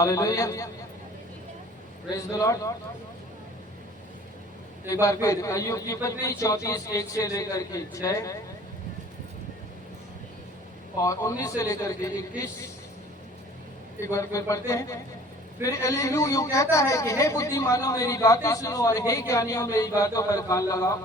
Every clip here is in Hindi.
Hallelujah, praise the Lord. एक बार फिर अय्यूब की पत्री 34:1 से लेकर के 6 और 19 से लेकर के 21 एक बार फिर पढ़ते हैं। फिर एलीहू यूं कहता है कि हे बुद्धिमानों मेरी बातें सुनो और हे ज्ञानियों मेरी बातों पर कान लगाओ,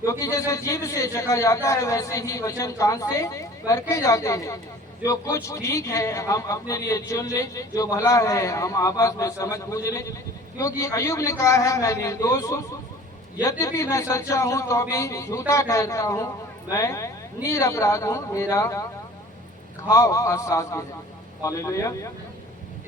क्योंकि जैसे जीभ से चखा जाता है वैसे ही वचन कान से परखे जाते हैं। जो कुछ ठीक है हम अपने लिए चुन ले, जो भला है हम आपस में समझ बूझ ले, क्योंकि अय्यूब ने कहा है मैं निर्दोष हूँ, यद्यपि मैं सच्चा हूँ तो भी झूठा ठहरता हूँ, मैं निरपराध हूँ, मेरा घाव असाध्य है। हालेलुया।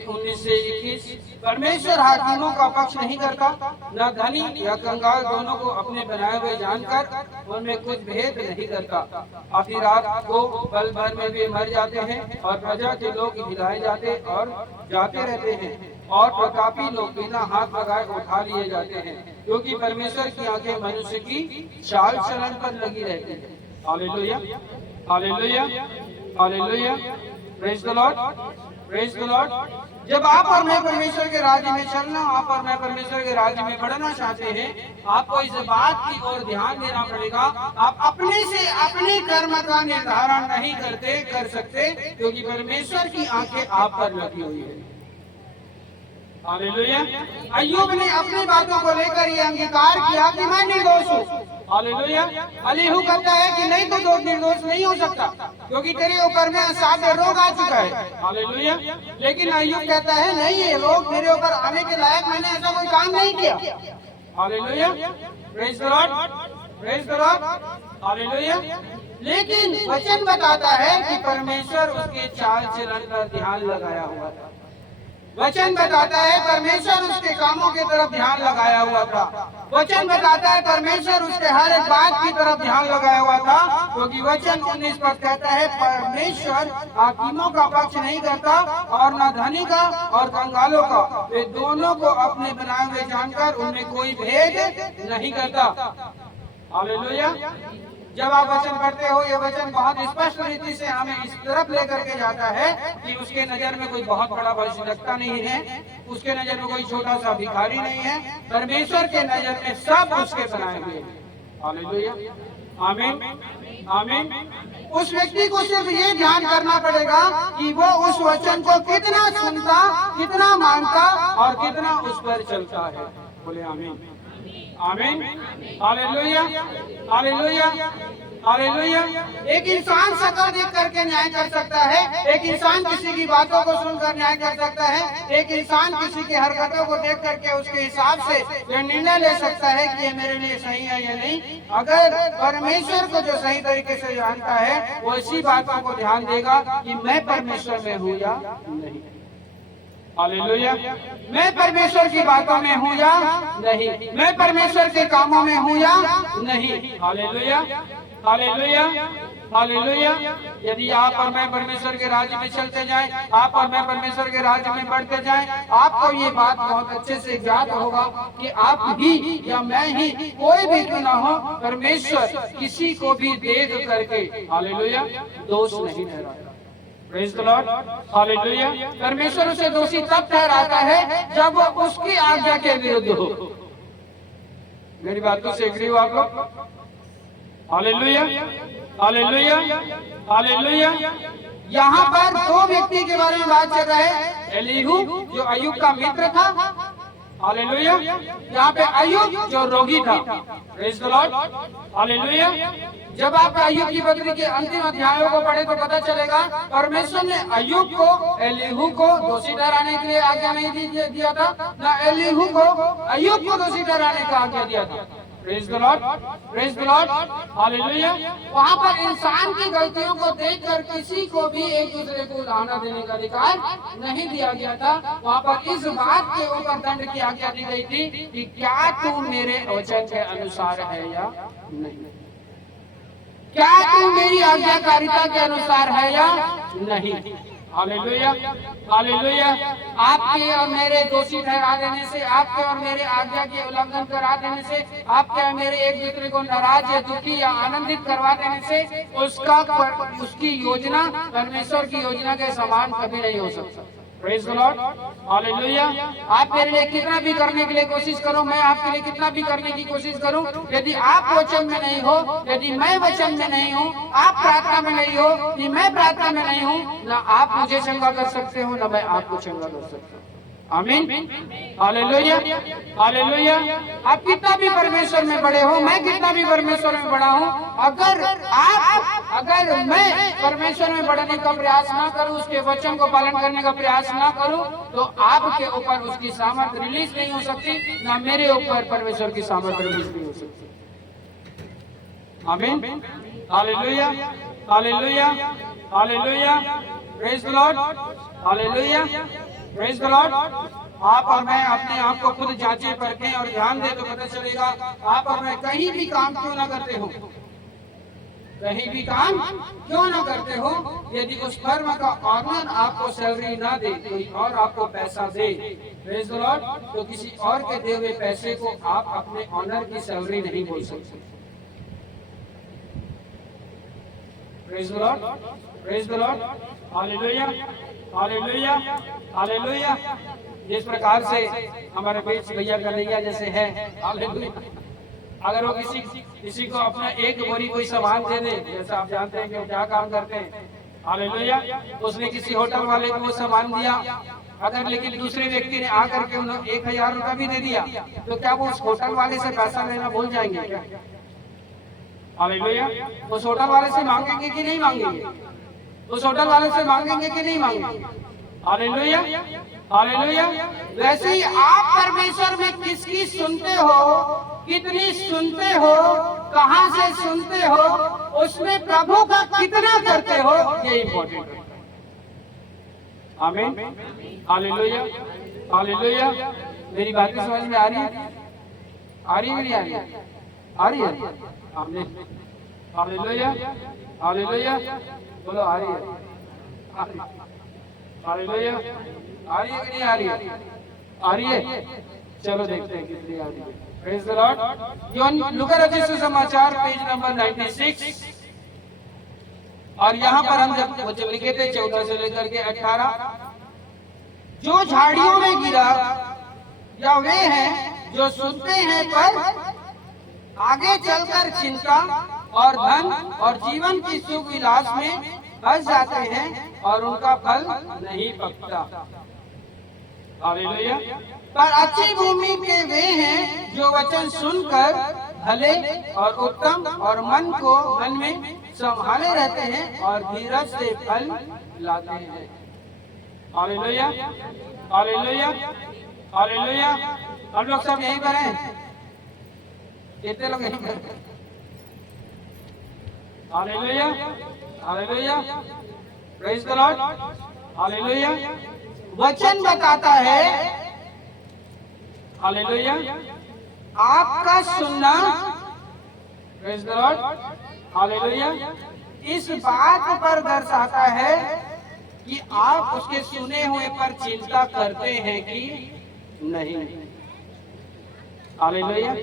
19 से 21 परमेश्वर हाकिमों का पक्ष नहीं करता, न धनी या कंगाल दोनों को अपने बनाए हुए जानकर उनमें कुछ भेद नहीं करता। आधी रात को पल भर में वे मर जाते हैं और प्रजा के लोग हिलाए जाते और जाते रहते हैं और प्रतापी लोग बिना हाथ लगाए उठा लिए जाते हैं, क्योंकि परमेश्वर की आंखें मनुष्य की चाल चलन पर लगी रहती है। Hallelujah, hallelujah, hallelujah, praise the Lord, praise the Lord. जब आप और मैं परमेश्वर के राज्य में चलना, आप और मैं परमेश्वर के राज्य में बढ़ना चाहते हैं, आपको इस बात की ओर ध्यान देना पड़ेगा। आप अपने से अपने कर्म का निर्धारण नहीं कर सकते, क्योंकि परमेश्वर की आंखें आप पर लगी हुई है। हालेलुया। अय्यूब ने अपनी बातों को लेकर ये अंगीकार किया कि मैं निर्दोष हूँ। हालेलुया। एलीहू कहता है कि नहीं, तो निर्दोष नहीं हो सकता, क्योंकि तेरे ऊपर में असाध्य रोग आ चुका है। हालेलुया। लेकिन अय्यूब कहता है नहीं, ये रोग मेरे ऊपर आने के लायक मैंने ऐसा कोई काम नहीं किया। Hallelujah, praise the Lord, praise the Lord, hallelujah. लेकिन वचन बताता है कि परमेश्वर उसके चाल चलन पर ध्यान लगाया हुआ था। वचन बताता है परमेश्वर उसके कामों की तरफ ध्यान लगाया हुआ था। वचन बताता है परमेश्वर उसके हर एक बात की तरफ ध्यान लगाया हुआ था, क्योंकि वचन 19 पर कहता है परमेश्वर हाकिमों का पक्ष नहीं करता और न धनी का और कंगालों का, वे दोनों को अपने बनाए हुए जानकर उनमें कोई भेद नहीं करता। हालेलुया। जब आप वचन पढ़ते हो, ये वचन बहुत स्पष्ट रीति से हमें इस तरफ लेकर के जाता है कि उसके नजर में कोई बहुत बड़ा भविष्यवक्ता नहीं है, उसके नजर में कोई छोटा सा भिखारी नहीं है, परमेश्वर के नजर में सब उसके बनाए हुए हैं। हालेलुया, आमीन, आमीन। उस व्यक्ति को सिर्फ ये ध्यान करना पड़ेगा कि वो उस वचन को कितना सुनता, कितना मानता और कितना उस पर चलता है। बोले आमीन, आमीन, हालेलुया, हालेलुया, हालेलुया। एक इंसान शक्ल देख करके न्याय कर सकता है, एक इंसान किसी की बातों को सुनकर न्याय कर सकता है, एक इंसान किसी की हरकतों को देख करके उसके हिसाब से यह निर्णय ले सकता है कि ये मेरे लिए सही है या नहीं। अगर परमेश्वर को जो सही तरीके से जानता है, वो इसी बातों को ध्यान देगा कि मैं परमेश्वर में हूँ या नहीं। हालेलुया। मैं परमेश्वर की बातों में हूँ या नहीं, मैं परमेश्वर के कामों में हूँ या नहीं। Hallelujah, hallelujah, hallelujah. यदि आप और मैं परमेश्वर के राज्य में चलते जाएं, आप और मैं परमेश्वर के राज्य में बढ़ते जाएं, आपको ये बात बहुत अच्छे से ज्ञात होगा कि आप ही या मैं ही, कोई भी क्यों ना हो, परमेश्वर किसी को भी देख करके हालेलुया दोष नहीं ठहराता। Praise the Lord, hallelujah. परमेश्वर उसे दोषी तब ठहराता है जब वो उसकी आज्ञा के विरुद्ध हो। मेरी बातों से एग्री हो आप लोग? Hallelujah, hallelujah, hallelujah. यहाँ पर दो व्यक्ति के बारे में बात चल रहा है, एलीहू जो अय्यूब का मित्र था, हालेलुया, यहाँ पे अय्यूब जो रोगी था। Praise the Lord, hallelujah. जब आप अय्यूब की पत्री के अंतिम अध्यायों को पढ़े तो पता चलेगा परमेश्वर ने अय्यूब को, एलीहू को दोषी ठहराने के लिए आज्ञा नहीं दिया था, न एलीहू को अय्यूब को दोषी ठहराने का आज्ञा दिया था। Praise the Lord, praise the Lord, hallelujah. वहाँ पर इंसान की गलतियों को देखकर किसी को भी एक दूसरे को उड़ाना देने का अधिकार नहीं दिया गया था। वहाँ पर इस बात के ऊपर दंड की आज्ञा दी गई थी कि क्या तू मेरे वचन के अनुसार है या नहीं, क्या तू मेरी आज्ञाकारिता के अनुसार है या नहीं। Hallelujah, hallelujah. आपके और मेरे दोषी ठहरा देने से, आपके और मेरे आज्ञा के उल्लंघन करा देने से, आपके और मेरे एक दूसरे को नाराज या दुखी या आनंदित करवा देने से उसकी योजना परमेश्वर की योजना के समान कभी नहीं हो सकता। Praise the Lord, hallelujah. आप मेरे लिए कितना भी करने के लिए कोशिश करो, मैं आपके लिए कितना भी करने की कोशिश करूं, यदि आप वचन में नहीं हो, यदि मैं वचन में नहीं हूं, आप प्रार्थना में नहीं हो, यदि मैं प्रार्थना में नहीं हूं, ना आप मुझे चंगा कर सकते हो, ना मैं आपको चंगा कर सकता हूं। आमीन, हालेलुया, हालेलुया। आप कितना भी परमेश्वर में बड़े हो, मैं कितना भी परमेश्वर में बड़ा हूं, अगर मैं परमेश्वर में बढ़ने का प्रयास ना करूं, उसके वचन को पालन करने का प्रयास ना करूं, तो आपके ऊपर उसकी सामर्थ रिलीज नहीं हो सकती, ना मेरे ऊपर परमेश्वर की सामर्थ रिलीज नहीं हो सकती। आमीन, hallelujah, hallelujah, hallelujah. Praise the Lord, hallelujah, praise the Lord. आप और मैं अपने आप को खुद जांचें परखें और ध्यान दें तो पता चलेगा आप और मैं कहीं भी काम क्यों ना करते हो, कहीं भी काम क्यों ना करते हो, यदि उस फर्म का ऑनर आपको सैलरी ना दे, कोई और आपको पैसा दे, प्रेज द लॉर्ड, तो किसी और के दिए हुए पैसे को आप अपने ऑनर की सैलरी नहीं बोल सकते। Praise the Lord, praise the Lord, hallelujah, hallelujah, hallelujah. जिस प्रकार से हमारे बीच भैया कन्हैया जैसे है, हालेलुया, अगर वो किसी को अपना एक बोरी कोई सामान दे दे, जैसा आप जानते हैं कि वो क्या काम करते हैं, हालेलुया, उसने किसी होटल वाले को वो सामान दिया, अगर लेकिन दूसरे व्यक्ति ने आकर के उन्हें 1000 रुपया भी दे दिया, तो क्या वो उस होटल वाले से पैसा लेना भूल जाएंगे क्या? हालेलुया, उस होटल वाले से मांगेंगे कि नहीं मांगेंगे? उस होटल वाले से मांगेंगे कि नहीं मांगेंगे? Hallelujah, hallelujah. वैसे ही आप परमेश्वर में किसकी सुनते हो, कितनी सुनते हो, कहां से सुनते हो, उसमें प्रभु का कितना करते हो, ये इम्पोर्टेंट है। आमीन, हालेलुया, हालेलुया। मेरी बातें समझ में आ रही है? आ रही है नहीं आ रही है? आ रही है? आमीन, हालेलुया, हालेलुया। बोलो आ रही है? हालेलुया, आ रही है कि नहीं आ रही है? आ रही है? चलो देखते हैं कितनी आ रही है। Praise the Lord. लूका रचित सुसमाचार पेज नंबर 96, और यहाँ पर हम जब लिखे थे 14 से लेकर के 18, जो झाड़ियों में गिरा या वे हैं जो सुनते हैं पर आगे चलकर चिंता और धन और जीवन की सुख विलास में फंस जाते हैं और उनका फल नहीं पकता। हालेलुया। पर अच्छी भूमि के वे हैं जो वचन सुनकर भले और उत्तम और मन में संभाले रहते हैं और धीरज से फल लाते हैं। Hallelujah, hallelujah, hallelujah. हम लोग सब यहीं पर हैं, कितने लोग यहीं पर? Hallelujah, hallelujah, praise the Lord, hallelujah. वचन बताता है, हालेलुया, आपका सुनना, प्रेज द लॉर्ड, हालेलुया, इस बात पर दर्शाता है कि आप उसके सुने हुए पर चिंता करते हैं कि नहीं। हालेलुया।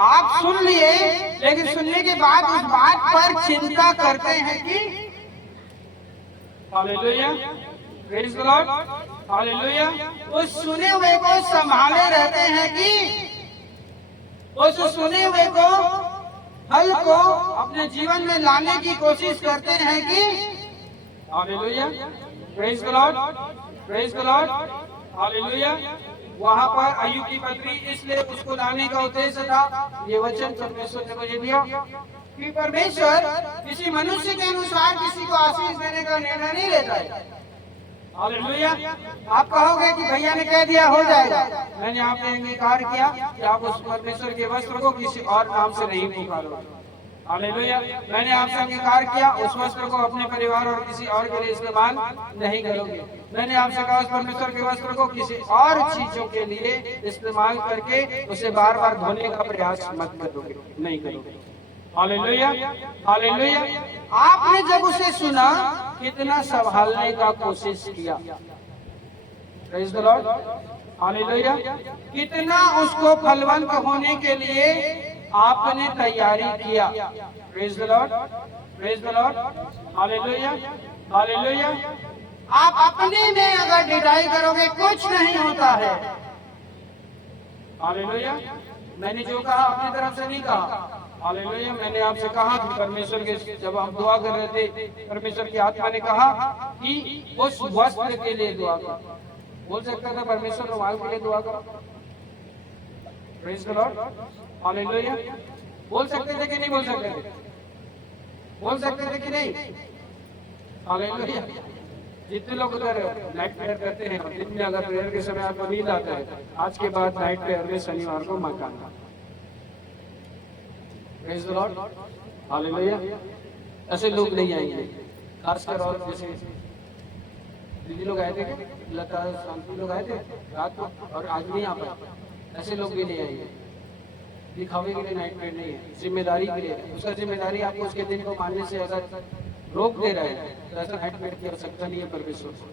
आप सुन लिए, लेकिन सुनने के बाद उस बात पर चिंता करते हैं कि, hallelujah, praise the Lord, hallelujah, उस सुने हुए को संभाले रहते हैं कि उस सुने हुए को फल को अपने जीवन में लाने की कोशिश करते हैं कि, hallelujah, praise the Lord, praise the Lord, hallelujah. वहां पर अय्यूब की पत्री इसलिए उसको लाने का उद्देश्य था, ये वचन परमेश्वर ने मुझे दिया कि परमेश्वर किसी मनुष्य के अनुसार किसी को आशीष देने का निर्णय नहीं लेता है। हालेलुया। आप कहोगे कि भैया ने कह दिया हो जाएगा, मैंने आपने अंगीकार किया कि आप उस परमेश्वर के वस्त्र को किसी और नाम से नहीं पुकारोगे। हालेलुया। मैंने आपसे अंगीकार किया उस वस्त्र को अपने परिवार और किसी और के लिए इस्तेमाल नहीं करोगे। मैंने आपसे कहा उस परमेश्वर के वस्त्र को किसी और चीजों के लिए इस्तेमाल करके उसे बार बार धोने का प्रयास मत करोगे, नहीं करोगे। Hallelujah, hallelujah. आपने जब उसे सुना, कितना संभालने का कोशिश किया, प्रेज द लॉर्ड, हालेलुया, कितना उसको फलवंत होने के लिए आपने तैयारी किया। Praise the Lord, praise the Lord, hallelujah, hallelujah. आप अपने में अगर ढिठाई करोगे कुछ नहीं होता है। हालेलुया। मैंने जो कहा अपनी तरफ से नहीं कहा। हालेलुया। मैंने आपसे कहा कि परमेश्वर के, जब हम दुआ कर रहे थे, परमेश्वर की आत्मा ने कहा कि उस वस्त्र के लिए दुआ करो। बोल सकता था परमेश्वर रुमाल के लिए दुआ करो। Praise the Lord. हालेलुया। बोल सकते थे कि नहीं बोल सकते थे? बोल सकते थे कि नहीं? हालेलुया। जितने लोग उधर नाइट प्रेयर करते हैं, और दिन में अगर प्रेयर के समय आपको नींद आता है, आज के बाद नाइट प्रेयर में शनिवार को मत आना। Praise the Lord. हालेलुया। ऐसे लोग नहीं आएंगे, खासकर और जैसे दीदी लोग आए थे, लता शांति लोग आए थे रात को, और आज नहीं आ पाए। ऐसे लोग भी नहीं आएंगे। दिखावे के लिए नाइट प्रेयर नहीं है, जिम्मेदारी के लिए है। उसका जिम्मेदारी आपको उसके दिन को मानने से अगर रोक दे रहा है तो ऐसा नाइट प्रेयर की आवश्यकता नहीं है परमेश्वर को।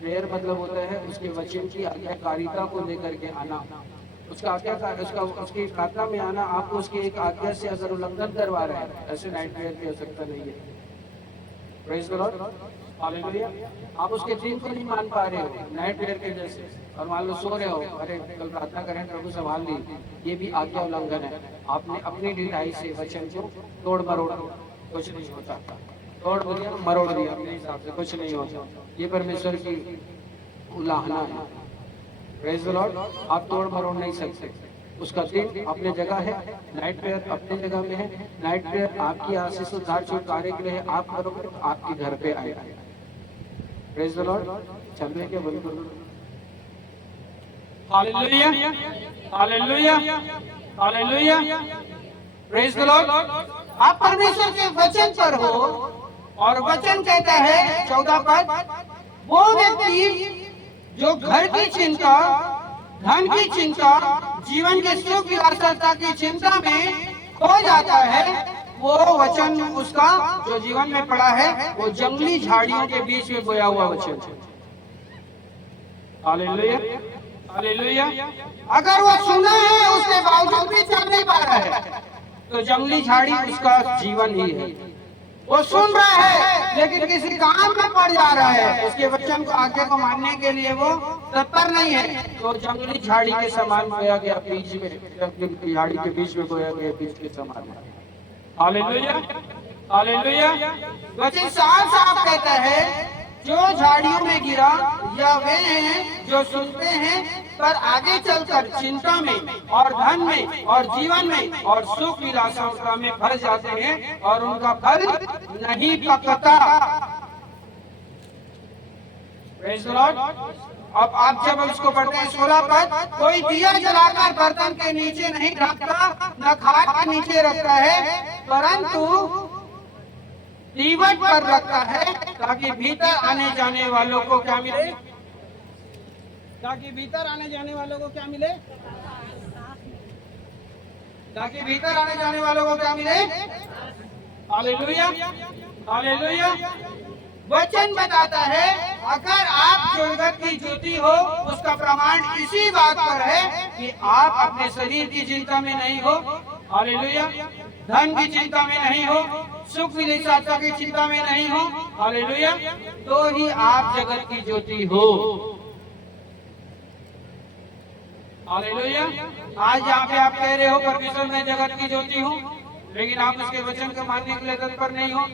प्रेयर मतलब होता है उसके वचन की आज्ञाकारिता को लेकर के आना, उसका उसकी प्रार्थना में आना। आपको उसकी एक आज्ञा से अगर उल्लंघन करवा रहे हैं, ऐसे नाइट प्रेयर की आवश्यकता नहीं है। Praise the Lord. हालेलुया। आप उसके दिन को नहीं मान पा रहे हो नाइट प्रेयर के जैसे, और मान लो सो रहे हो, अरे कल प्रार्थना करें प्रभु संभाल ली, ये भी आज्ञा उल्लंघन है। आपने अपनी ढिठाई से वचन को तोड़ मरोड़, कुछ नहीं होता। तोड़ दिया मरोड़ दिया अपने हिसाब से, कुछ नहीं होता। ये परमेश्वर की उल्लंघना है। Praise the Lord. आप तोड़ मरोड़ नहीं सकते। उसका दिन अपने जगह है, नाइट प्रेयर अपनी जगह में है। नाइट प्रेयर आपकी आशीष उद्धार छुटकारे के लिए आप करोगे तो आपके घर पे आएगा। Praise the Lord. चल रहे क्या बोल करो। Hallelujah. Hallelujah. Hallelujah. Praise the Lord. आप परमेश्वर के वचन पर हो, और वचन कहता है 14 पद, वो व्यक्ति जो घर की चिंता, धन की चिंता, जीवन के सुख विलासिता की चिंता में खो जाता है, वो वचन उसका जो जीवन में पड़ा है वो जंगली झाड़ियों के बीच में बोया हुआ वचन है। हालेलुया। हालेलुया। अगर वो सुना है उसके बावजूद भी चल नहीं पा रहा है, तो जंगली झाड़ी उसका जीवन ही है। वो सुन रहा है लेकिन किसी काम में पड़ जा रहा है, उसके वचन को आज्ञा को मानने के लिए वो तत्पर नहीं है, तो जंगली झाड़ी के समान बोया गया बीज में, झाड़ी के बीच में बोया गया बीज के समान। हालेलुया। हालेलुया। वचन साफ साफ कहता है, जो झाड़ियों में गिरा या वे हैं जो सुनते हैं पर आगे चलकर चिंता में और धन में और जीवन में और सुख विलासिता में भर जाते हैं और उनका फल नहीं पकता। Praise the Lord. अब आप जब इसको पढ़ते हैं 16 पद, कोई दिया जलाकर बर्तन के नीचे नहीं रखता, न खाट के नीचे रखता है, परंतु दीवट पर रखता है, ताकि भीतर आने जाने वालों को क्या मिले? ताकि भीतर आने जाने वालों को क्या मिले? ताकि भीतर आने जाने वालों को क्या मिले? हालेलुया। हालेलुया। वचन बताता है, अगर आप जगत की ज्योति हो, उसका प्रमाण इसी बात पर है कि आप अपने शरीर की चिंता में नहीं हो। हालेलुया। धन की चिंता में नहीं हो, सुख विलासिता की चिंता में नहीं हो। हालेलुया। तो ही आप जगत की ज्योति हो। हालेलुया। आज यहाँ पे आप कह रहे हो परमेश्वर मैं जगत की ज्योति हूँ, लेकिन आप उसके वचन को मानने के लिए तत्पर नहीं हो।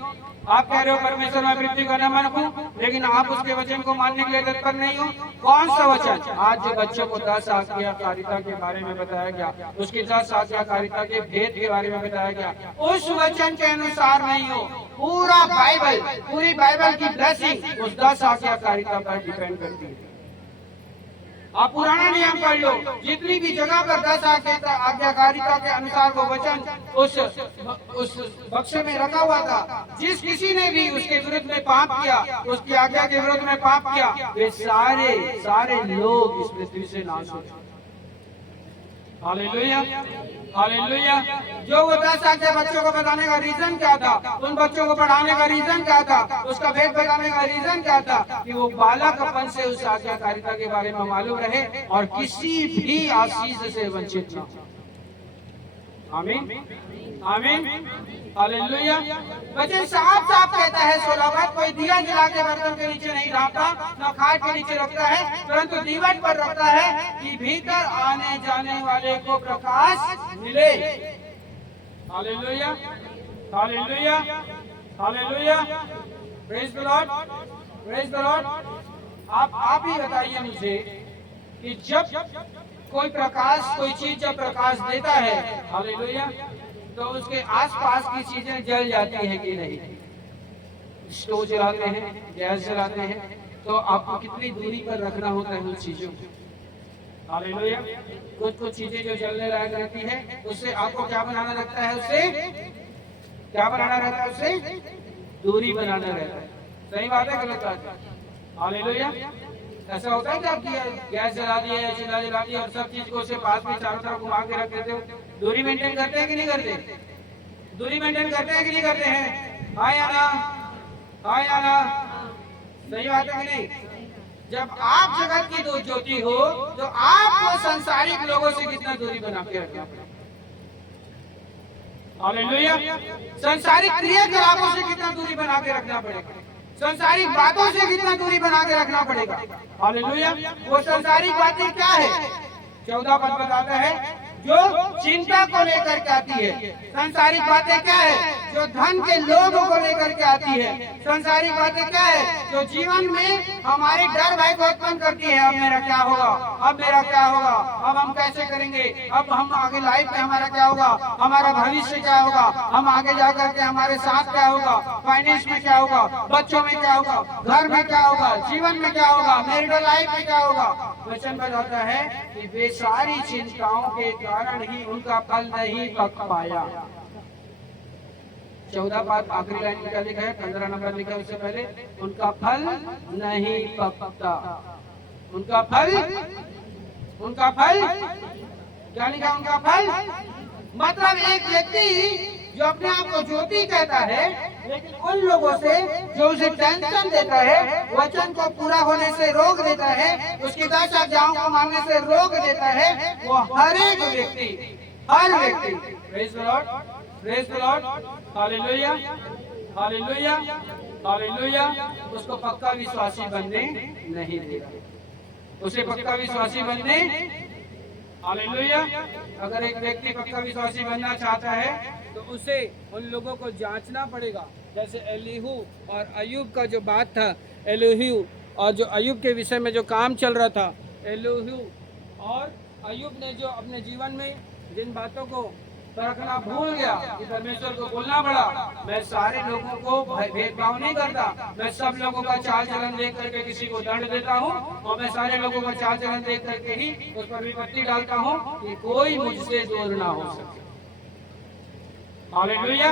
आप कह रहे हो परमेश्वर मैं पृथ्वी का नमक हूँ, लेकिन आप उसके वचन को मानने के लिए तत्पर नहीं हो। कौन सा वचन? आज जो बच्चों को 10 आज्ञाकारिता के बारे में बताया गया, उसकी 10 आज्ञाकारिता के भेद के बारे में बताया गया, उस वचन के अनुसार नहीं हो। पूरा बाइबल, पूरी बाइबल की ब्लेसिंग उस 10 आज्ञाकारिता पर डिपेंड करती है। आप पुराना नियम पढ़ लो, जितनी भी जगह पर 10 आज्ञाकारिता के अनुसार वो वचन उस बक्से में रखा हुआ था, जिस किसी ने भी उसके विरुद्ध में पाप किया, उसकी आज्ञा के विरुद्ध में पाप किया, वे सारे लोग इस पृथ्वी से नाश हो जाए। हालेलुया। हालेलुया। जो वो 10 आज्ञा बच्चों को बताने का रीजन क्या था? उन बच्चों को पढ़ाने का रीजन क्या था? उसका भेद बताने का रीजन क्या था? कि वो बालकपन से उस आज्ञाकारिता के बारे में मालूम रहे और किसी भी आशीष से वंचित न हो। आमीन आमीन हालेलुया। वचन साफ साफ कहता है 16 कोई दिया जला के बर्तन के नीचे नहीं रखता, न खाट के नीचे रखता है, परंतु दीवार पर रखता है कि भीतर आने जाने वाले को प्रकाश मिले। Hallelujah hallelujah hallelujah, praise the Lord, praise the Lord. आप ही बताइए मुझे कि जब कोई प्रकाश, कोई चीज जब प्रकाश देता है, हालेलुया, तो उसके आसपास की चीजें जल जाती है कि नहीं? स्टोव जलाते हैं, गैस जलाते हैं, तो आपको कितनी दूरी पर रखना होता है उन चीजों को? हालेलुया। कुछ चीजें जो जलने लायक रहती है, उससे आपको क्या बनाना लगता है? उससे क्या बनाना रहता है? उससे दूरी बनाना रहता है। सही बात है, गलत बात है? हालेलुया। ऐसा होता है कि आप गैस जला दिया या चूल्हा जला दिया और सब चीज को उसके पास में चारों तरफ घुमा के रख देते हो, दूरी मेंटेन करते हैं कि नहीं करते? दूरी मेंटेन करते हैं कि नहीं करते हैं? हाँ या ना? हाँ या ना? सही बात है कि नहीं? जब आप जगत की दो ज्योति हो, तो आपको संसारिक लोगों से कितना दूरी बना के रखना पड़ेगा? हालेलुया। संसारिक क्रियाकलापों से कितना दूरी बना के रखना पड़ेगा? संसारिक बातों से कितना दूरी बना के रखना पड़ेगा? हालेलुया। वो संसारिक बातें क्या है? 14 पद बताता है, जो चिंता को लेकर के आती है। संसारिक बातें क्या है? जो धन के लोभों को लेकर के आती है। संसारिक बातें क्या है? जो जीवन में हमारे डर भय को उत्पन्न करती है। अब मेरा क्या होगा? अब मेरा क्या होगा? अब हम कैसे करेंगे? अब हम आगे लाइफ में हमारा क्या होगा? हमारा भविष्य क्या होगा? हम आगे जाकर के हमारे साथ क्या होगा? फाइनेंस में क्या होगा? बच्चों में क्या होगा? घर में क्या होगा? जीवन में क्या होगा? मैरिटल लाइफ में क्या होगा? वचन बताता है कि वे सारी चिंताओं के कारण ही उनका फल नहीं पक पाया। 14 पद आखिरी लाइन में क्या लिखा है? 15 नंबर लिखा है उससे पहले, उनका फल नहीं पकता। उनका फल क्या लिखा? उनका फल मतलब एक व्यक्ति जो अपने आप को ज्योति कहता है, लेकिन उन लोगों से जो उसे टेंशन देता है, वचन को पूरा होने से रोक देता है, उसकी 10 आज्ञाओं को मानने से रोक देता है, वो हर व्यक्ति praise the Lord, praise the Lord, hallelujah hallelujah hallelujah, उसको पक्का विश्वासी बनने नहीं देगा। उसे पक्का विश्वासी बनने, हालेलुया। अगर एक व्यक्ति पक्का विश्वासी बनना चाहता है तो उसे उन लोगों को जांचना पड़ेगा। जैसे एलीहू और अयूब का जो बात था, एलीहू और जो अयूब के विषय में जो काम चल रहा था, एलीहू और अयूब ने जो अपने जीवन में जिन बातों को परखना भूल गया कि परमेश्वर को बोलना पड़ा, मैं सारे लोगों को भेदभाव नहीं करता, मैं सब लोगों का चाल चलन देख करके किसी को दंड देता हूँ, और मैं सारे लोगों का चाल चलन देख करके ही उस पर विपत्ति डालता हूँ कि कोई मुझसे दूर ना हो सके। हालेलुया।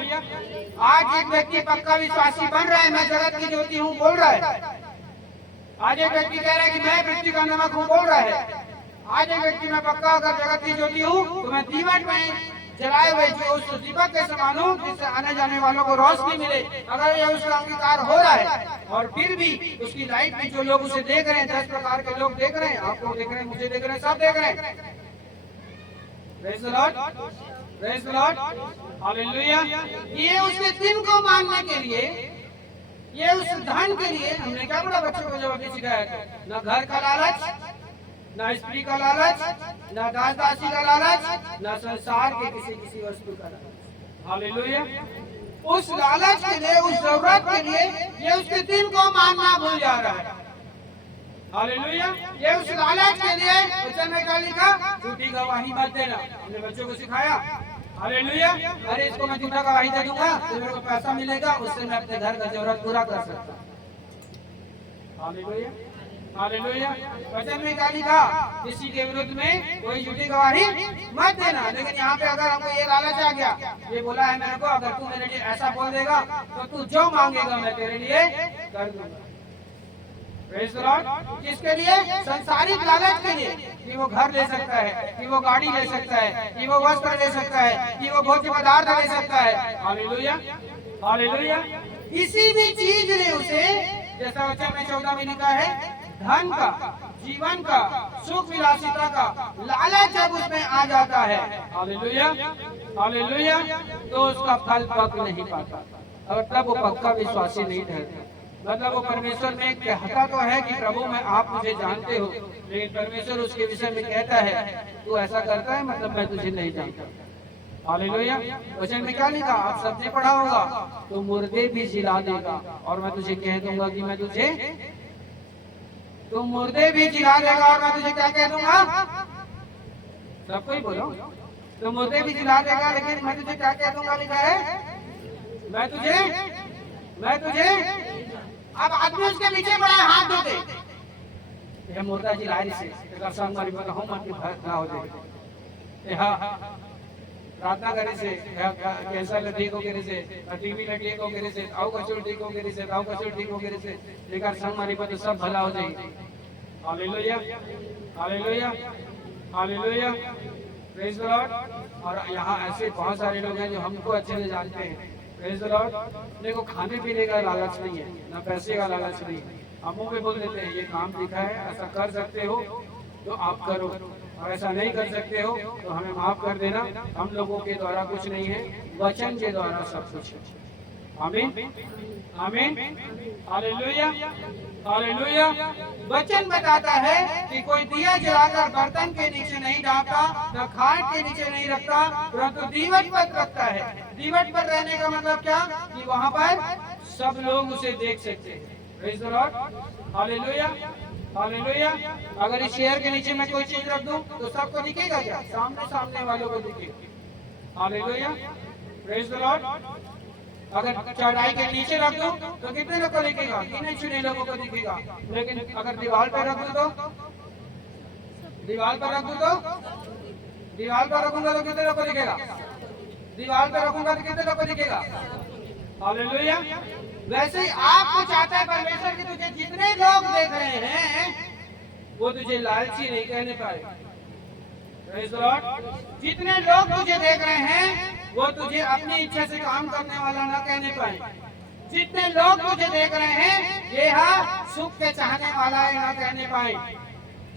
आज एक व्यक्ति पक्का विश्वासी बन रहा है, मैं जगत की ज्योति हूँ बोल रहा है। आज एक व्यक्ति कह रहा है कि मैं पृथ्वी का नमक हूँ बोल रहा है। आज एक व्यक्ति मैं पक्का अगर जगत की ज्योति हूँ तो मैं दीपक में जलाए हुए जो उस दीपक के समान हूँ, जिससे आने जाने वालों को रोशनी मिले। अगर ये उसका अंगीकार हो रहा है और फिर भी उसकी लाइफ में जो लोग उसे देख रहे हैं, 10 प्रकार के लोग देख रहे हैं, आपको देख रहे हैं, मुझे देख रहे हैं, सब देख रहे हैं। Praise the Lord, praise the Lord, hallelujah. ये उसके दिन को मानने के लिए, ये उस धन के लिए हमने क्या बोला बच्चों को जब अभी सिखाया, न घर का लालच, न स्त्री का लालच, न दास दासी का लालच, न संसार के किसी वस्तु का लालच। हालेलुया। उस लालच के लिए, उस जरूरत के लिए ये उसके दिन को मानना भूल जा रहा है। हालेलुया। ये उस लालच के लिए वचन में क्या लिखा? झूठी गवाही मत देना। हमने बच्चों को सिखाया। हालेलुया। अरे इसको मैं झूठा गवाही दे दूंगा तो मेरे को पैसा मिलेगा, उससे मैं अपने घर का जरूरत पूरा कर सकता हूँ। Hallelujah hallelujah. वचन में क्या लिखा? किसी के विरुद्ध में कोई झूठी गवाही मत देना। लेकिन यहाँ पे अगर हमको ये लालच आ गया, ये बोला है मेरे को, अगर तू मेरे लिए ऐसा बोल देगा तो तू जो मांगेगा मैं तेरे लिए कर दूंगा। Praise the Lord. किसके लिए? संसारिक लालच के लिए, कि वो घर ले सकता है, कि वो गाड़ी ले सकता है, कि वो वस्त्र ले सकता है, कि वो भोज्य पदार्थ ले सकता है। Hallelujah hallelujah. किसी भी चीज ने उसे, जैसा वचन में 14 में लिखा है, धन का, जीवन का, सुख विलासिता का लालच जब उसमें आ जाता है, हालेलुया हालेलुया, तो उसका फल पक नहीं पाता और तब वो पक्का विश्वासी नहीं ठहरता। मतलब वो परमेश्वर में कहता तो है कि प्रभु मैं आप मुझे जानते हो, लेकिन परमेश्वर उसके विषय में कहता है तू ऐसा करता है मतलब मैं तुझे नहीं जानता। हालेलुया। वचन में क्या लिखा आप सबने पढ़ा होगा, तो मुर्दे भी जिला देगा और मैं तुझे कह दूंगा कि मैं तुझे, तो मुर्दे भी जिला देगा और मैं तुझे क्या कह दूंगा, सबको ही बोलो, तो मुर्दे भी जिला देगा लेकिन मैं तुझे क्या कह दूंगा लिखा है, मैं तुझे अब आदमी उसके पीछे पड़ा है हाथ धोते, ये मुर्दा जिला रही से तेरा संग मारी बोला हम मन के भर हो जाए, हां प्रार्थना करे से कैंसर ठीक हो गए से, टीवी ठीक हो गए से, आउ कचोड़ ठीक हो गए से, आउ कचोड़ ठीक हो गए से, लेकर संग मारी पर तो सब भला हो जाएगी। Hallelujah, hallelujah, hallelujah, praise the Lord. और यहाँ ऐसे बहुत सारे लोग हैं जो हमको अच्छे से जानते हैं, प्रेज द लॉर्ड। देखो खाने पीने का लालच नहीं है, ना पैसे का लालच नहीं है, हम मुंह पे बोल देते हैं ये काम दिखा है, ऐसा कर सकते हो तो आप करो, और ऐसा नहीं कर सकते हो तो हमें माफ कर देना, हम लोगों के द्वारा कुछ नहीं है, वचन के द्वारा सब कुछ है। आमीन, आमीन, हालेलुया, हालेलुया। वचन बताता है कि कोई दिया जलाकर बर्तन के नीचे नहीं डालता, न खाट के नीचे नहीं रखता, परंतु दीवट पर रखता है। दीवट पर रहने का मतलब क्या कि वहाँ पर सब लोग उसे देख सकते हैं। Praise the Lord, hallelujah, hallelujah. अगर इस चेयर के नीचे मैं कोई चीज रख दूं तो सबको दिखेगा क्या, सामने सामने वालों को दिखेगा। Hallelujah, praise the Lord. अगर चढ़ाई के नीचे रख दूं तो कितने लोगों को दिखेगा, गिने चुने लोगों को दिखेगा, लेकिन अगर दीवार पर रख दूं तो, दीवार पर रख दूं तो, दीवार पर रखूंगा तो कितने लोगों को दिखेगा, दीवार पर रखूंगा तो कितने लोगों को दिखेगा। हालेलुया। वैसे ही आपको चाहता है परमेश्वर कि तुझे जितने लोग देख रहे हैं वो तुझे लालची नहीं कहने पाए। Praise the Lord. जितने लोग तुझे देख रहे हैं वो तुझे अपनी इच्छा से काम करने वाला ना कहने पाए। जितने लोग तुझे देख रहे हैं ये सुख के चाहने वाला है ना कहने पाए।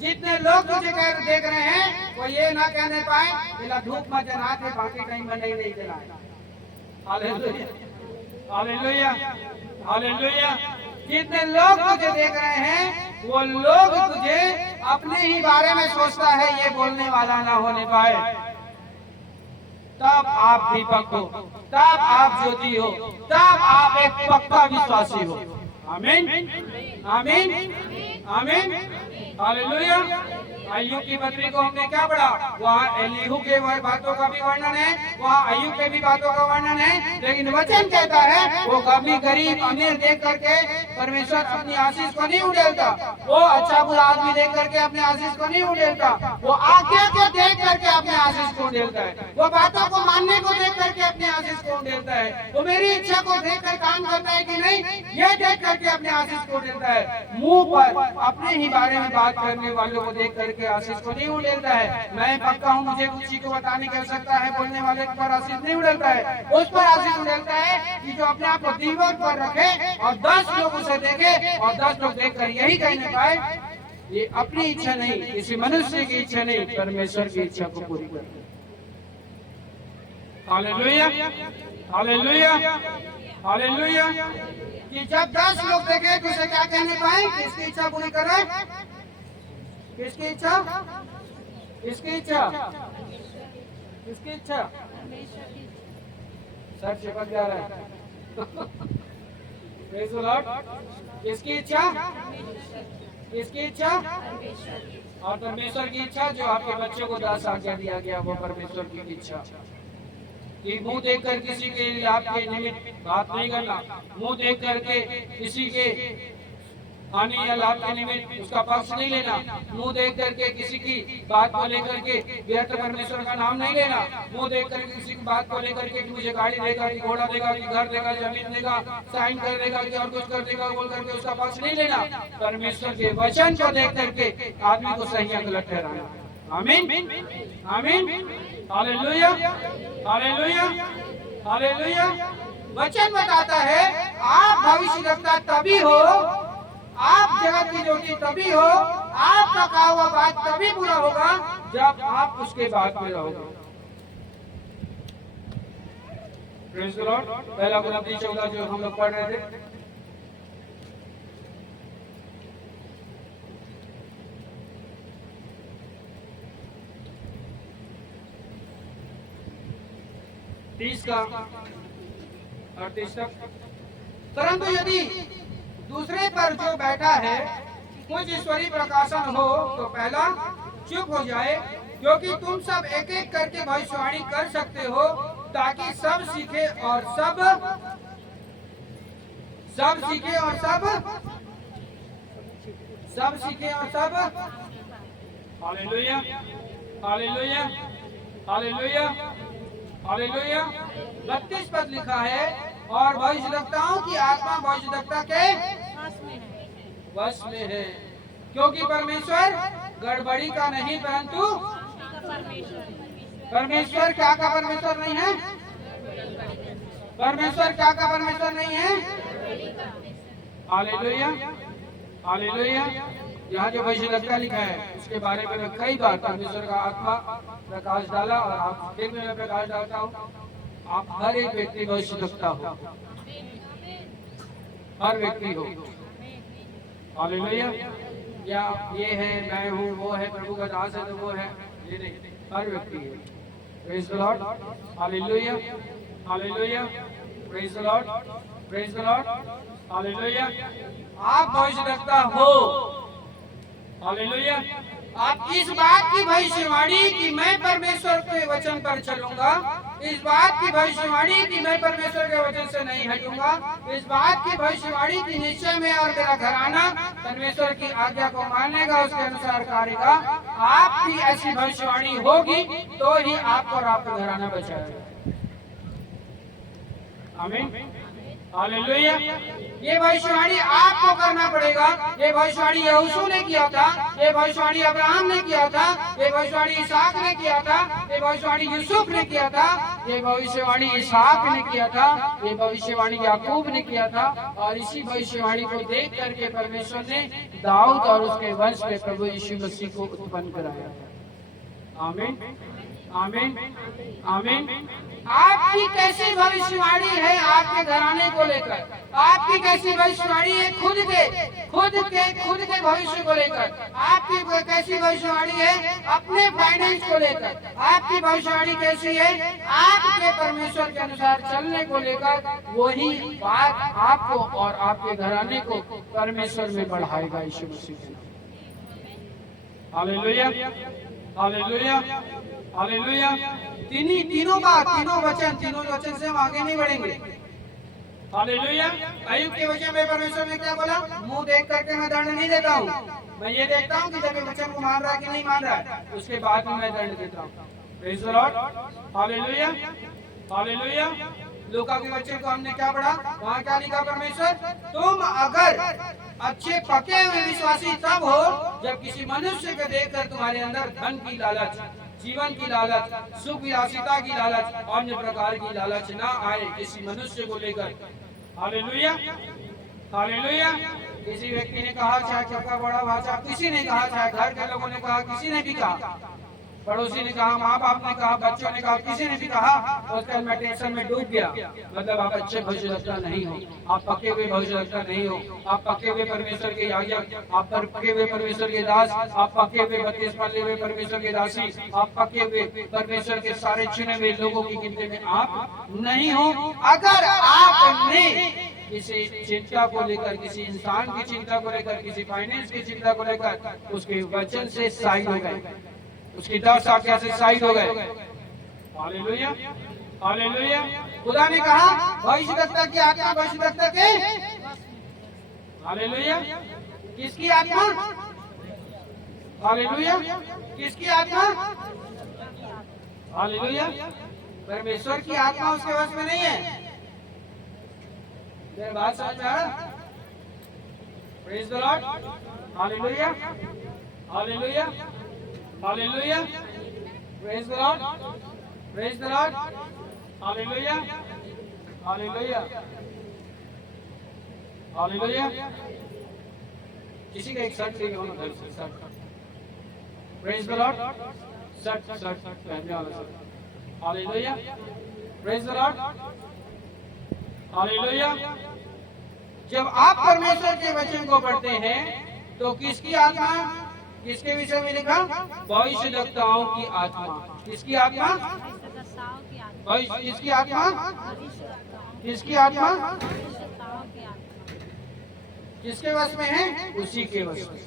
जितने लोग तुझे देख रहे हैं वो ये ना कहने पाए बिना धूप में जना थे बाकी कहीं में नहीं जलाए। Hallelujah, hallelujah, hallelujah. जितने लोग तुझे देख रहे हैं वो लोग तुझे अपने ही बारे में सोचता है ये बोलने वाला ना होने पाए, तब आप दीपक हो, तब आप ज्योति हो, तब आप एक पक्का विश्वासी हो। आमीन, आमीन, आमीन, हालेलुया। अय्यूब की पत्री को हमने क्या पढ़ा, वहाँ एलीहू के बातों का भी वर्णन है, वहाँ अय्यूब के भी बातों का वर्णन है, लेकिन वचन कहता है वो कभी गरीब अमीर देख करके परमेश्वर अपनी आशीष को नहीं उड़ेलता, वो अच्छा बुरा आदमी देख करके अपने आशीष को नहीं उड़ेलता, वो आज्ञा को देख करके अपने आशीष को उड़ेलता है, वो बातों को मानने को देख करके अपने आशीष को उड़ेलता है, वो मेरी इच्छा को देख कर काम करता है कि नहीं ये देख करके अपने आशीष को उड़ेलता है। मुंह पर अपने ही बारे में बात करने वालों को देख करके आशीष को नहीं उड़ेलता है। मैं पक्का हूँ, मुझे किसी को बताने की आवश्यकता है, बोलने वाले पर आशीष नहीं उड़ेलता है, उस पर आशीष उड़ेलता है कि जो अपने आप को दीवार पर रखे और 10 लोग उसे देखे और 10 लोग देखकर यही कहने पाए ये अपनी इच्छा नहीं, किसी मनुष्य की इच्छा नहीं, परमेश्वर की इच्छा को पूरी करते। Hallelujah, hallelujah, hallelujah. कि जब 10 लोग देखे तो उसे क्या कहने पाए, किसकी इच्छा पूरी करे, किसकी इच्छा, किसकी इच्छा, किसकी इच्छा, सर चिपक जा रहा है। Praise the Lord. किसकी इच्छा, किसकी इच्छा, और परमेश्वर की इच्छा, जो आपके बच्चों को 10 आज्ञा दिया गया वो परमेश्वर की इच्छा। कि मुंह देखकर किसी के लाभ के निमित्त बात नहीं करना, मुंह देख करके किसी के हानि या लाभ के निमित्त उसका पक्ष नहीं लेना, मुंह देख करके किसी की बात को लेकर के व्यर्थ परमेश्वर का नाम नहीं लेना, मुंह देख करके किसी की बात को लेकर के कि मुझे गाड़ी देगा, कि घोड़ा देगा, कि घर देगा, जमीन देगा, साइन कर देगा, कि और कुछ कर देगा बोल करके उसका पक्ष नहीं लेना। परमेश्वर के वचन को देख करके आदमी को सही या गलत ठहराना। आमीन, आमीन, हालेलुया, हालेलुया, हालेलुया। वचन बताता है आप भविष्यद्वक्ता तभी हो, आप जगत की ज्योति तभी हो, आपका कहा हुआ बात तभी पूरा होगा जब आप उसके बाद में रहोगे। Praise the Lord. पहला कुरिन्थियों 14 जो हम लोग पढ़ रहे थे। तीस का 38 तक। परंतु यदि दूसरे पर जो बैठा है कुछ ईश्वरीय प्रकाशन हो तो पहला चुप हो जाए, क्योंकि तुम सब एक एक करके भविष्यवाणी कर सकते हो, ताकि सब सीखे और सब सीखे और सब सीखे और सब। Hallelujah, hallelujah, hallelujah, hallelujah. 32 पद लिखा है, और भविष्यद्वक्ताओं की आत्मा भविष्यद्वक्ता के वश में है, क्योंकि परमेश्वर गड़बड़ी का नहीं परंतु परमेश्वर क्या का परमेश्वर नहीं है? परमेश्वर क्या का परमेश्वर नहीं है? Hallelujah, hallelujah. यहाँ जो भविष्यद्वक्ता लिखा है उसके बारे में मैं कई बार परमेश्वर का आत्मा प्रकाश डाला, और आप फिर मैं प्रकाश डालता हूँ। आप हर एक व्यक्ति भविष्यद्वक्ता हो, हर व्यक्ति हो। हालेलुया। या ये है, मैं हूँ, वो है, प्रभु का दास है तो वो है, ये नहीं, हर व्यक्ति है। Praise the Lord, hallelujah, hallelujah, praise the Lord, praise the Lord, hallelujah. आप भविष्यद्वक्ता हो, हालेलुया। आप इस बात की भविष्यवाणी कि मैं परमेश्वर के वचन पर चलूंगा, इस बात की भविष्यवाणी कि मैं परमेश्वर के वचन से नहीं हटूंगा, इस बात की भविष्यवाणी की निश्चय में और मेरा घराना परमेश्वर की आज्ञा को मानेगा, उसके अनुसार करेगा। आपकी ऐसी भविष्यवाणी होगी तो ही आपको और आपका घराना बचाएगा। आमीन, हालेलुया। ये भविष्यवाणी आपको करना पड़ेगा। ये भविष्यवाणी यहोशू ने किया था, ये भविष्यवाणी अब्राहम ने किया था, ये भविष्यवाणी इसहाक ने किया था, ये भविष्यवाणी यूसुफ ने किया था, ये भविष्यवाणी इसहाक ने किया था, ये भविष्यवाणी याकूब ने किया था। और इसी भविष्यवाणी को देख करके परमेश्वर ने दाऊद और उसके वंश में प्रभु यीशु मसीह को उत्पन्न कराया। आमीन, आमीन, आमीन। आपकी कैसी भविष्यवाणी है आपके घराने को लेकर? आपकी कैसी भविष्यवाणी है खुद के भविष्य को लेकर? आपकी कैसी भविष्यवाणी है अपने फाइनेंस को लेकर? आपकी भविष्यवाणी कैसी है आपके परमेश्वर के अनुसार चलने को लेकर? वही बात आपको और आपके घराने को परमेश्वर में बढ़ाएगा यीशु मसीह के नाम। Hallelujah, hallelujah, hallelujah. तीनों वचन से हम आगे नहीं बढ़ेंगे। हालेलुया। अय्यूब के वचन में परमेश्वर ने क्या बोला? मुंह देख करके मैं दंड नहीं देता हूँ, मैं ये देखता हूँ कि जब ये वचन को मान रहा है कि नहीं मान रहा है, उसके बाद में मैं दंड देता हूँ। Praise the Lord, hallelujah, hallelujah. लूका के वचन को हमने क्या पढ़ा? वहाँ क्या लिखा? परमेश्वर तुम अगर अच्छे पके हुए विश्वासी तब हो जब किसी मनुष्य को देखकर तुम्हारे अंदर धन की लालच, जीवन की लालच, सुख विलासिता की लालच, अन्य प्रकार की लालच ना आए किसी मनुष्य को लेकर। Hallelujah, hallelujah. किसी व्यक्ति ने कहा, चाहे छोटा बड़ा भाषा, किसी ने कहा, चाहे घर के लोगों ने कहा, किसी ने भी कहा, पड़ोसी ने कहा, माँ बाप ने कहा, बच्चों ने कहा, किसी ने भी कहा, तो उसके मैं टेंशन में डूब गया। मतलब आप अच्छे भविष्यद्वक्ता नहीं हो, आप पके हुए भविष्यद्वक्ता नहीं हो, आप पके हुए परमेश्वर के याजक, आप पके हुए परमेश्वर के दास, आप पके हुए बपतिस्मा लिए हुए परमेश्वर के दासी, आप पके हुए परमेश्वर के सारे चुने हुए लोगों की गिनती में आप नहीं हो। अगर आपने किसी चिंता को लेकर, किसी इंसान की चिंता को लेकर, किसी फाइनेंस की चिंता को लेकर उसके वचन से साइड हो गए, उसकी 10 आज्ञा से साइड हो गए। Hallelujah, hallelujah. खुदा ने कहा भविष्यद्वक्ता की आत्मा भविष्यद्वक्ता के। हालेलुया। किसकी आत्मा? हालेलुया। किसकी आत्मा? हालेलुया। परमेश्वर की आत्मा उसके वश में नहीं है। मेरी बात समझ में आ रहा? Praise the Lord, hallelujah, hallelujah, hallelujah. Praise the Lord, praise the Lord, hallelujah, hallelujah, hallelujah. किसी का एक शर्ट चाहिए होना घर से, shirt. Praise the Lord, shirt पहनने वाला shirt. Hallelujah, praise the Lord, hallelujah. जब आप परमेश्वर के वचन को पढ़ते हैं तो किसकी आत्मा, किसके विषय में लिखा? भविष्यद्वक्ताओं की आत्मा। किसकी आत्मा? किसकी आत्मा? किसकी आत्मा? किसके वश में है? उसी के वश में।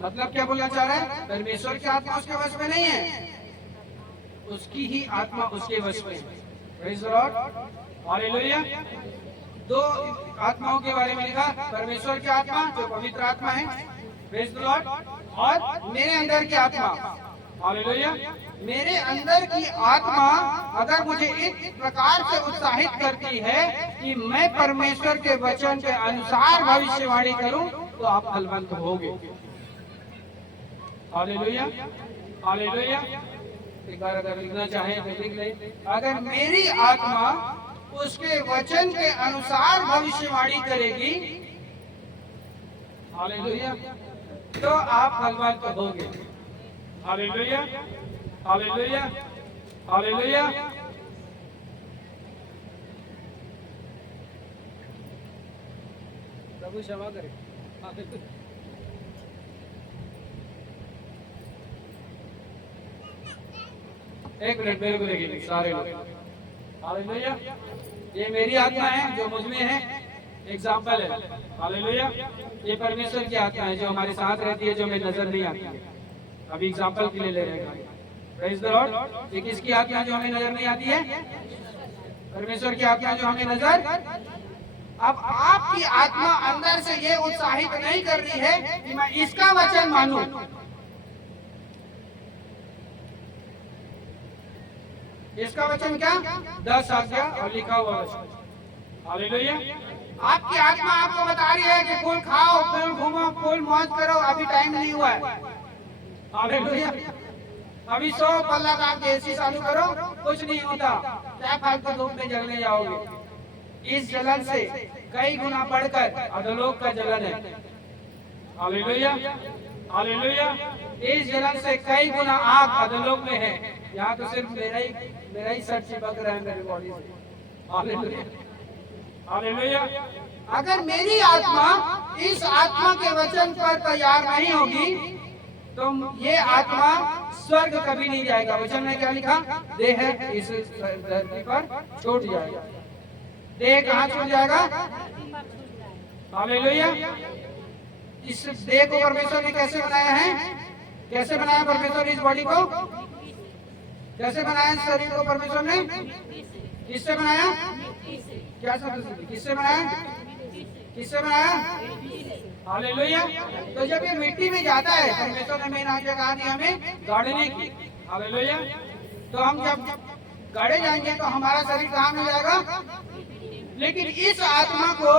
मतलब क्या बोलना चाह रहा है? परमेश्वर की आत्मा उसके वश में नहीं है, उसकी ही आत्मा उसके वश में है। Praise the Lord, hallelujah. दो आत्माओं के बारे में लिखा, परमेश्वर की आत्मा जो पवित्र आत्मा है, प्रेज़ द लॉर्ड, और मेरे अंदर की आत्मा, हालेलुया। मेरे अंदर की आत्मा अगर मुझे इस प्रकार से उत्साहित करती है कि मैं परमेश्वर के वचन के अनुसार भविष्यवाणी करूं, तो आप फलवंत होगे। Hallelujah, hallelujah. एक बार अगर लिखना चाहें तो लिख लें, अगर मेरी आत्मा उसके वचन के अनुसार भविष्यवाणी करेगी, हालेलुया, तो आप फलवंत होगे। Hallelujah, hallelujah, hallelujah. प्रभु क्षमा करे। एक मिनट मेरे को देखिए सारे लोग। हालेलुया। ये मेरी आत्मा है जो मुझ में है, एग्जाम्पल है। हालेलुया। ये परमेश्वर की आत्मा है जो हमारे साथ रहती है, जो हमें नजर नहीं आती है। अभी एग्जाम्पल के लिए ले रहे हैं। Praise the Lord. ये किसकी आत्मा जो हमें नजर नहीं आती है? परमेश्वर की आत्मा जो हमें नजर। अब आपकी आत्मा अंदर से ये उत्साहित नहीं कर रही है कि मैं इसका वचन मानूं। इसका वचन क्या? 10 आज्ञा और लिखा हुआ वचन। हालेलुया। आपकी आत्मा आपको बता रही है कि फूल खाओ, फूल घूमो, फूल मौज करो, अभी टाइम नहीं हुआ है। हालेलुया। अभी 100 पल्ला का एसी चालू करो, कुछ नहीं होता, क्या फालतू धूप में जलने जाओगे। इस जलन से कई गुना बढ़कर अधोलोक का जलन है। Hallelujah, hallelujah. इस जलन से कई गुना आग अधोलोक में है। यहाँ तो सिर्फ मेरा ही सर चिपक रहा है मेरी बॉडी से। Hallelujah, hallelujah. अगर मेरी आत्मा इस आत्मा के वचन पर तैयार नहीं होगी तो ये आत्मा स्वर्ग कभी नहीं जाएगा। वचन में क्या लिखा? देह इस धरती पर छूट जाएगा। देह कहाँ छूट जाएगा? हालेलुया। इस देह को परमेश्वर ने कैसे बनाया है? कैसे बनाया परमेश्वर इस बॉडी को? कैसे बनाया इस शरीर को परमेश्वर ने? किससे बनाया? क्या शब्द? किससे बनाया? किससे बनाया? हालेलुया। तो जब ये मिट्टी में जाता है, परमेश्वर ने मेन आज्ञा कहा थी हमें गाड़ने की। हालेलुया। तो हम जब गाड़े जाएंगे तो हमारा शरीर कहाँ में जाएगा? लेकिन इस आत्मा को,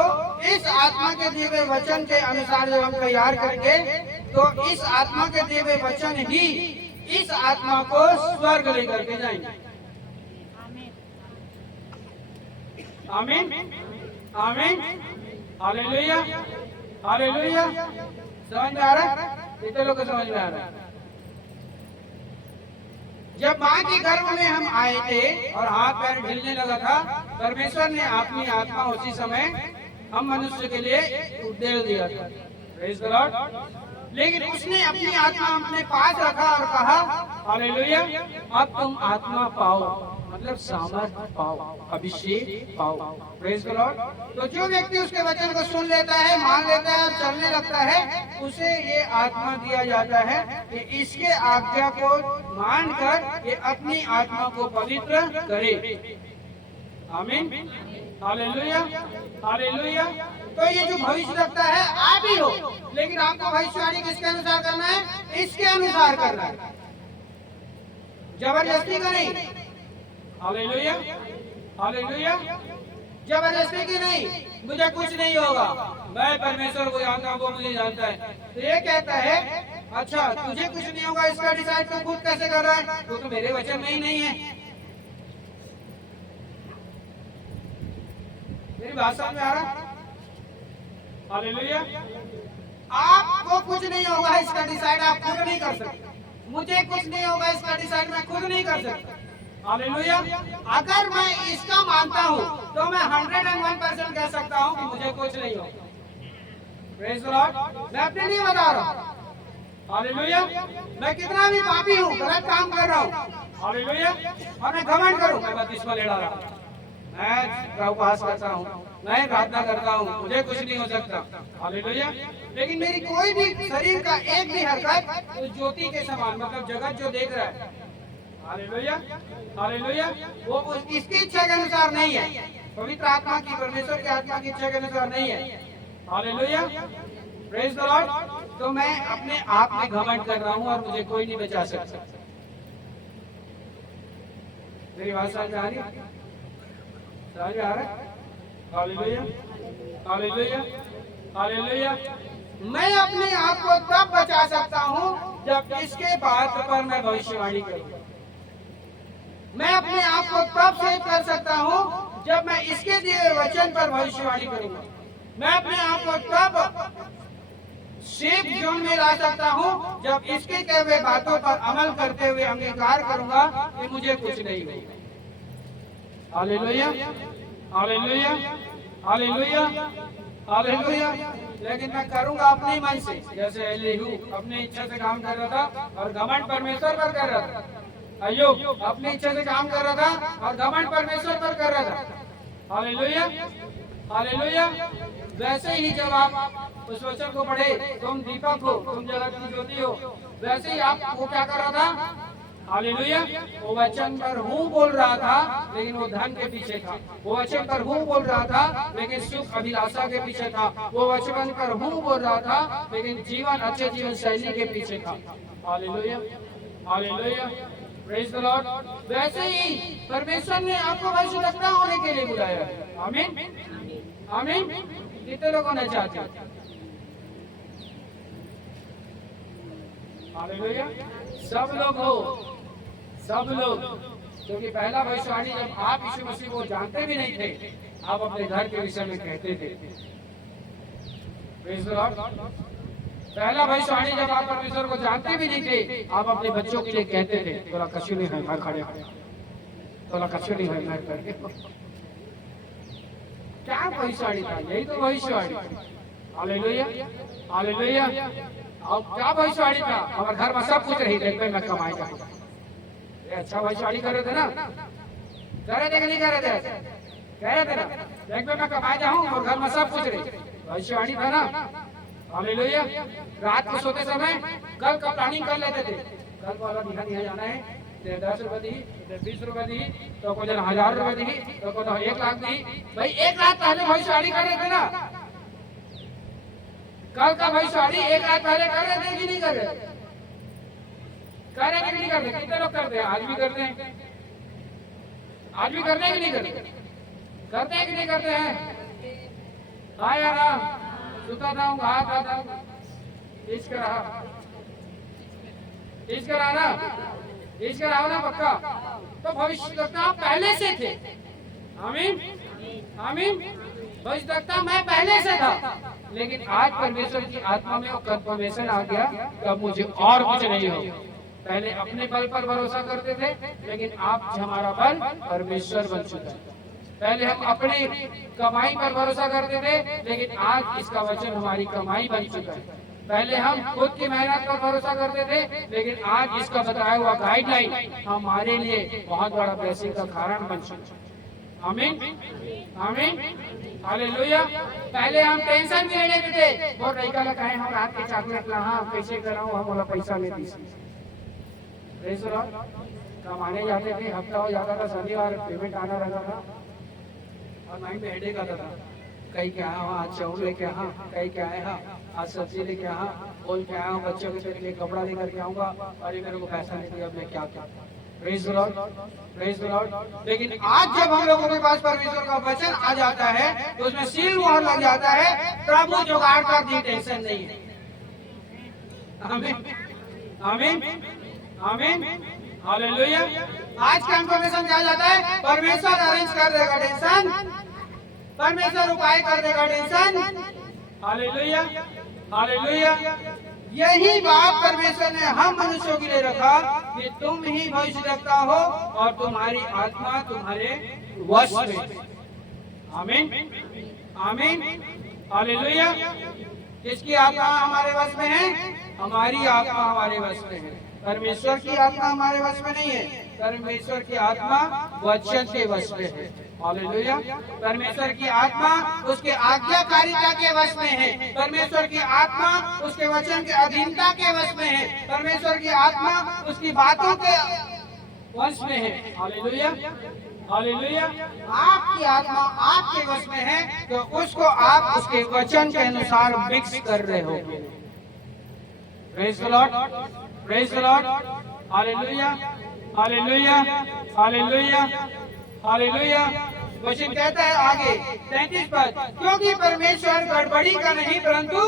इस आत्मा के दिए हुए वचन के अनुसार जब हम तैयार करेंगे तो इस आत्मा के दिए हुए वचन ही इस आत्मा को स्वर्ग लेकर के जाएंगे। आमीन, आमीन, हालेलुया, हालेलुया। समझ में आ रहा है? कितने लोग को समझ में आ रहा है? जब माँ के गर्भ में हम आए थे और हाथ पैर ढिलने लगा था, परमेश्वर ने अपनी आत्मा उसी समय हम मनुष्य के लिए दे दिया था। Praise the Lord. लेकिन उसने अपनी आत्मा अपने पास रखा और कहा, हालेलुया, अब तुम आत्मा पाओ, मतलब सामर्थ पाओ, अभिषेक पाओ। Praise the Lord. तो जो व्यक्ति उसके वचन को सुन लेता है, मान लेता है और चलने लगता है, उसे ये आत्मा दिया जाता है कि इसके आज्ञा को मानकर ये अपनी आत्मा को पवित्र करे। आमीन, हालेलुया, हालेलुया। तो ये जो भविष्य रखता है आप ही हो, लेकिन आपको भविष्यवाणी किसके अनुसार करना है? इसके अनुसार करना है, जबरदस्ती का नहीं। Hallelujah, hallelujah. जबरदस्ती की नहीं। मुझे कुछ नहीं होगा, मैं परमेश्वर को जानता हूँ, वो मुझे जानता है। तो ये कहता है, अच्छा तुझे कुछ नहीं होगा इसका डिसाइड तू खुद कैसे कर रहा है? तो मेरे वचन में ही नहीं है। मेरी बात समझ में आ रहा? हालेलुया। आपको कुछ नहीं होगा इसका डिसाइड आप खुद नहीं कर सकते। मुझे कुछ नहीं होगा इसका डिसाइड मैं खुद नहीं कर सकता। हालेलुया। अगर मैं इसका मानता हूँ तो मैं 101% कह सकता हूँ कि मुझे कुछ नहीं हो। Praise the Lord. मैं अपने लिए बता रहा हूँ। हालेलुया। मैं कितना भी पापी हूँ, गलत काम कर रहा हूँ, हालेलुया, और मैं घमंड करूँ, मैं बपतिस्मा ले रहा हूँ, मैं उपवास करता हूँ, मैं प्रार्थना करता हूँ, मुझे कुछ नहीं हो सकता, हालेलुया। लेकिन मेरी कोई भी शरीर का एक भी हरकत उस ज्योति के समान, मतलब जगत जो देख रहा है, हालेलुया, हालेलुया, वो इसकी इच्छा के अनुसार नहीं है, पवित्र आत्मा की, परमेश्वर की आत्मा की इच्छा के अनुसार नहीं है, हालेलुया, प्रेज़ द लॉर्ड। तो मैं अपने आप में घमंड कर रहा हूँ और मुझे कोई नहीं बचा सकता। मेरी बात समझ में आ रही है? समझ में आ रहा है? Hallelujah, hallelujah, hallelujah. मैं अपने आप को तब बचा सकता हूँ जब इसके बात पर मैं भविष्यवाणी करूँ। मैं अपने आप को तब सेव कर सकता हूँ जब मैं इसके दिए वचन पर भविष्यवाणी करूँगा। मैं अपने आप को तब सेफ जोन में ला सकता हूँ जब इसके कहे हुए बातों पर अमल करते हुए अंगीकार करूंगा कि मुझे कुछ नहीं होगा। Hallelujah, hallelujah, hallelujah, hallelujah. लेकिन मैं करूंगा अपने मन से, जैसे एलीहू अपनी इच्छा से काम कर रहा था और घमंड परमेश्वर पर कर रहा था। अय्यूब अपनी इच्छा से काम कर रहा था और घमंड परमेश्वर पर कर रहा था। Hallelujah, hallelujah. वैसे ही जब आप उस वचन को पढ़े, तुम दीपक हो, तुम जगत की ज्योति हो, वैसे ही आप वो क्या कर रहा था? हालेलुया। वो वचन पर हूँ बोल रहा था, लेकिन वो धन के पीछे था। वो वचन पर हूँ बोल रहा था, लेकिन सुख अभिलाषा के पीछे था। वो वचन पर हूँ बोल रहा था, लेकिन जीवन, अच्छे जीवन शैली के पीछे था। Hallelujah, hallelujah, praise the Lord. वैसे ही परमेश्वर ने आपको भविष्यवक्ता होने के लिए बुलाया है। आमीन, आमीन। कितने लोग होना चाहते हैं? हालेलुया। सब लोग हो, सब लोग, क्योंकि पहला भविष्यवाणी जब आप यीशु मसीह को जानते भी नहीं थे, आप अपने घर के विषय में कहते थे। Praise the Lord. पहला भविष्यवाणी जब आप परमेश्वर को जानते भी नहीं थे, आप अपने बच्चों के लिए कहते थे, थोड़ा कछु नहीं है मैं खड़े, थोड़ा कछु नहीं है मैं खड़े। क्या भविष्यवाणी था? यही तो भविष्यवाणी। Hallelujah, hallelujah. और क्या भविष्यवाणी था? हमारे घर में सब कुछ रही, देख मैं कमाई जाऊंगा। ये अच्छा भविष्यवाणी कर रहे थे ना? कर रहे थे कि नहीं कर रहे थे? कह रहे थे ना? देख मैं कमाई जाऊँ और घर में सब कुछ रही, भविष्यवाणी था ना? हालेलुया। रात को सोते समय कल का प्लानिंग कर लेते थे, कल को वाला यहाँ जाना है, 10 रुपए दी, 20 रुपए दी, तो को 1000 रुपए दी, तो को 1 लाख दी। भाई 1 लाख पहले भविष्यवाणी कर रहे थे ना? कल का भविष्यवाणी 1 लाख पहले कर रहे थे कि नहीं कर रहे? कर रहे थे कि नहीं कर रहे? कितने लोग करते हैं? आज भी करते हैं, आज भी करते हैं कि नहीं करते? करते हैं कि नहीं करते हैं? हाँ यार, सुता था हूँ, कहा था इश्क रहा, इश्क रहा ना, इश्क रहा ना पक्का। तो भविष्यवक्ता पहले से थे। आमीन, आमीन। भविष्यवक्ता मैं पहले से था, लेकिन आज परमेश्वर की आत्मा में वो कंफर्मेशन आ गया कि अब मुझे और कुछ नहीं हो। पहले अपने बल पर भरोसा करते थे, लेकिन आप हमारा बल परमेश्वर बन चुका है। पहले हम अपने कमाई पर भरोसा करते थे, लेकिन आज इसका वचन हमारी कमाई बन चुका है। पहले हम खुद की मेहनत पर भरोसा करते थे, लेकिन आज इसका बताया हुआ गाइडलाइन हमारे लिए बहुत बड़ा ब्लेसिंग का कारण बन चुका है। आमीन, आमीन, हालेलुया। पहले हम टेंशन में लेते थे, बहुत लड़का लगा है, हम रात के चॉकलेट ला, हाँ कैसे कराऊं, हम वाला पैसा नहीं दी। Praise the Lord. कमाने जाते थे, हफ्ता हो जाता था, शनिवार पेमेंट आना रहता था और माइंड में हेडेक आता था, कहीं क्या आया हूँ, आज चावल लेके आया, कहीं क्या आया, आज सब्जी लेके आया, बोल के आया हूँ, बच्चों के लिए कपड़ा लेकर के आऊंगा और ये मेरे को पैसा नहीं दिया, मैं क्या क्या। Praise the Lord, praise the Lord. लेकिन आज जब हम लोगों के पास परमेश्वर का वचन आ जाता है, तो उसमें सील मोहर लग जाता है, प्रभु जुगाड़ कर दी, टेंशन नहीं है। आमीन, आमीन, आमीन, हालेलुया। आज का इंफॉर्मेशन क्या जाता है? परमेश्वर अरेंज कर देगा टेंशन, परमेश्वर उपाय कर देगा टेंशन। Hallelujah, hallelujah. यही बात परमेश्वर ने हम मनुष्यों के लिए रखा कि तुम ही भविष्यद्वक्ता हो और तुम्हारी आत्मा तुम्हारे वश में है। आमीन आमीन हालेलुया। किसकी आत्मा हमारे वश में है? हमारी आत्मा हमारे वश में है। परमेश्वर की आत्मा हमारे वश में नहीं है। परमेश्वर की आत्मा वचन के वश में है। हालेलुया। परमेश्वर की आत्मा उसके आज्ञाकारिता के वश में है। परमेश्वर की आत्मा उसके वचन के अधीनता के वश में है। परमेश्वर की आत्मा उसकी बातों के वश में है। Hallelujah hallelujah. आपकी आत्मा आपके वश में है तो उसको आप उसके वचन के अनुसार मिक्स कर रहे हो। Praise the Lord, praise the Lord. Hallelujah hallelujah hallelujah hallelujah. वचन कहता है आगे 33 पद, क्योंकि परमेश्वर गड़बड़ी का नहीं परंतु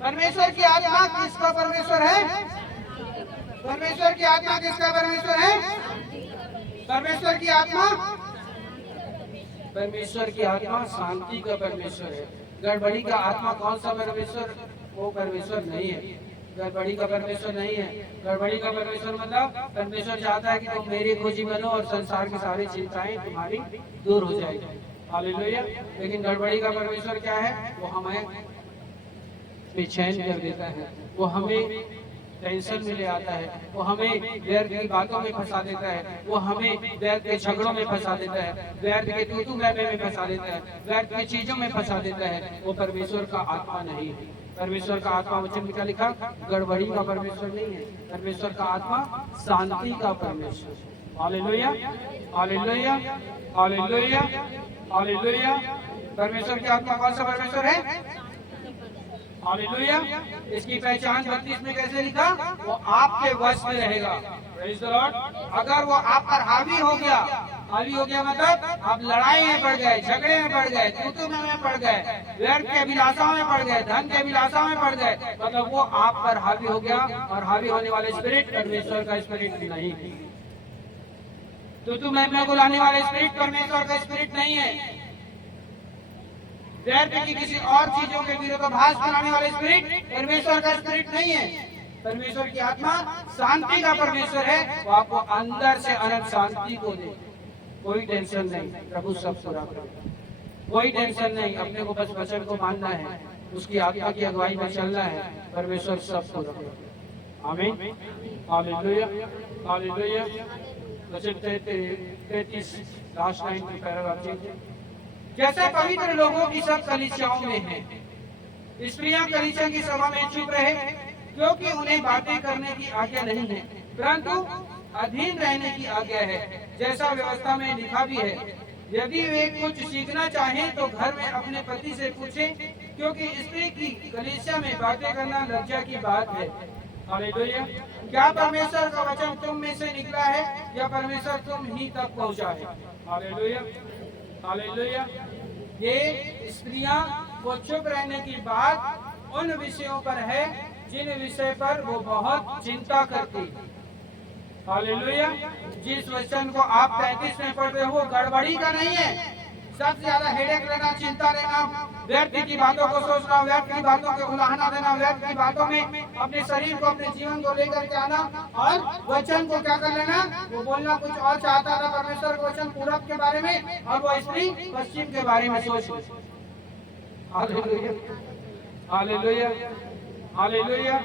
परमेश्वर की आत्मा किसका परमेश्वर है? परमेश्वर की आत्मा किसका परमेश्वर है? परमेश्वर की आत्मा, परमेश्वर की आत्मा शांति का परमेश्वर है। गड़बड़ी का आत्मा कौन सा परमेश्वर? वो परमेश्वर नहीं है। गड़बड़ी का परमेश्वर नहीं है। गड़बड़ी का परमेश्वर मतलब परमेश्वर चाहता है कि तुम मेरी खोजी बनो और संसार की सारी चिंताएं तुम्हारी दूर हो जाएगी। हालेलुया। लेकिन गड़बड़ी का परमेश्वर क्या है? वो हमें बेचैन कर देता है, वो हमें टेंशन में ले आता है, वो हमें व्यर्थ की बातों में फंसा देता है, वो हमें व्यर्थ के झगड़ों में फंसा देता है, व्यर्थ के तू मैमे में फंसा देता है, व्यर्थ की चीजों में फंसा देता है। वो परमेश्वर का आत्मा नहीं है। परमेश्वर का आत्मा वचन में क्या लिखा? गड़बड़ी का परमेश्वर नहीं है। परमेश्वर का आत्मा शांति का परमेश्वर। Hallelujah hallelujah hallelujah hallelujah. परमेश्वर की आत्मा कौन सा परमेश्वर है? हालेलुया। इसकी पहचान 32 में कैसे लिखा? वो आपके वश में रहेगा। Praise the Lord. अगर वो आप पर हावी हो गया, हावी हो गया मतलब आप लड़ाई में पड़ गए, झगड़े में पड़ गए, तू में पड़ गए, व्यर्थ के अभिलाषाओं में पड़ गए, धन के अभिलाषाओं में पड़ गए, मतलब वो आप पर हावी हो गया। और हावी होने वाले स्पिरिट परमेश्वर का स्पिरिट नहीं है। तू मैं को लाने वाले स्पिरिट परमेश्वर का स्पिरिट नहीं है। व्यर्थ की किसी और चीजों के विरोधाभास बनाने वाले स्पिरिट परमेश्वर का स्पिरिट नहीं है। परमेश्वर की आत्मा शांति का परमेश्वर है। वो आपको अंदर से अनंत शांति को दे। कोई टेंशन नहीं, प्रभु सब पूरा करेगा। कोई टेंशन नहीं, अपने को बस वचन को मानना है, उसकी आत्मा की अगुवाई में चलना है, परमेश्वर सब पूरा करेगा। आमीन हालेलुया हालेलुया। वचन 33 लास्ट लाइन की पैराग्राफ देखिए। जैसे पवित्र लोगों की सब कलीसियाओं में है, स्त्रियां कलीसिया की सभा में चुप रहे, क्योंकि उन्हें बातें करने की आज्ञा नहीं है परंतु अधीन रहने की आज्ञा है, जैसा व्यवस्था में लिखा भी है। यदि वे कुछ सीखना चाहें तो घर में अपने पति से पूछें, क्योंकि स्त्री की कलीसिया में बातें करना लज्जा की बात है। हालेलुया। क्या परमेश्वर का वचन तुम में से निकला है या परमेश्वर तुम ही तक पहुंचा है? Hallelujah hallelujah. ये स्त्रियां वो चुप रहने की बात उन विषयों पर है जिन विषय पर वो बहुत चिंता करती। हालेलुया। जिस वचन को आप 33 में पढ़ रहे हो गड़बड़ी का नहीं है। सबसे ज्यादा हेडेक लेना, चिंता लेना, व्यर्थ की बातों को सोचना, व्यर्थ की बातों को उलाहना देना, व्यर्थ की बातों में अपने शरीर को, अपने जीवन को लेकर के आना और वचन को क्या कर लेना, वो बोलना कुछ और चाहता था। परमेश्वर का वचन पूरब के बारे में और वो स्त्री पश्चिम के बारे में सोच रही। Hallelujah hallelujah hallelujah.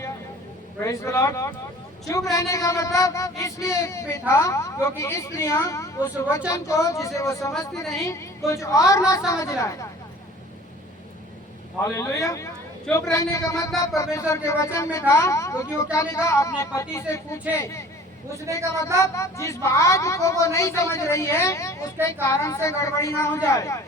Praise the Lord. चुप रहने का मतलब इसलिए भी था क्योंकि स्त्रियां उस वचन को जिसे वो समझती नहीं कुछ और ना समझ रहा। हालेलुया। चुप रहने का मतलब परमेश्वर के वचन में था क्योंकि वो क्या लिखा? अपने पति से पूछे। पूछने का मतलब जिस बात को वो नहीं समझ रही है उसके कारण से गड़बड़ी ना हो जाए।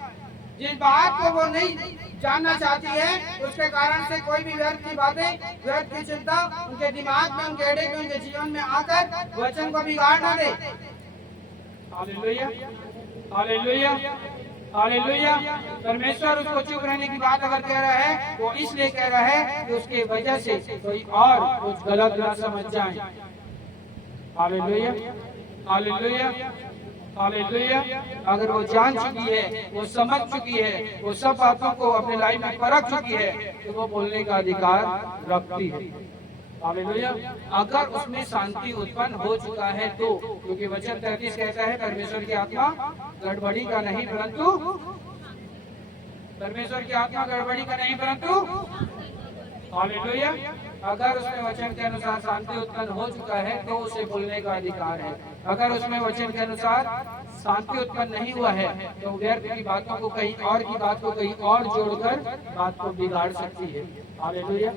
जिस बात को वो नहीं जानना चाहती है उसके कारण से कोई भी व्यर्थ की बातें, व्यर्थ की चिंता उनके दिमाग में, उनके हेडेक में, उनके जीवन में आकर वचन को बिगाड़ ना दे। Hallelujah hallelujah hallelujah. परमेश्वर उसको चुप रहने की बात अगर कह रहा है वो इसलिए कह रहा है कि उसके वजह से कोई और कुछ गलत ना समझ जाए। Hallelujah hallelujah hallelujah. अगर वो जान चुकी है, वो समझ चुकी है, वो सब बातों को अपने लाइफ में परख चुकी है तो वो बोलने का अधिकार रखती है। हालेलुया। अगर उसमें शांति उत्पन्न हो चुका है तो, क्योंकि वचन 33 कहता है परमेश्वर की आत्मा गड़बड़ी का नहीं परंतु, परमेश्वर की आत्मा गड़बड़ी का नहीं परंतु, हालेलुया। अगर उसमें वचन के अनुसार शांति उत्पन्न हो चुका है तो उसे बोलने का अधिकार है। अगर उसमें वचन के अनुसार शांति उत्पन्न नहीं हुआ है तो व्यर्थ की बातों को कहीं और की बात को कहीं और जोड़कर बात को बिगाड़ सकती है। Hallelujah,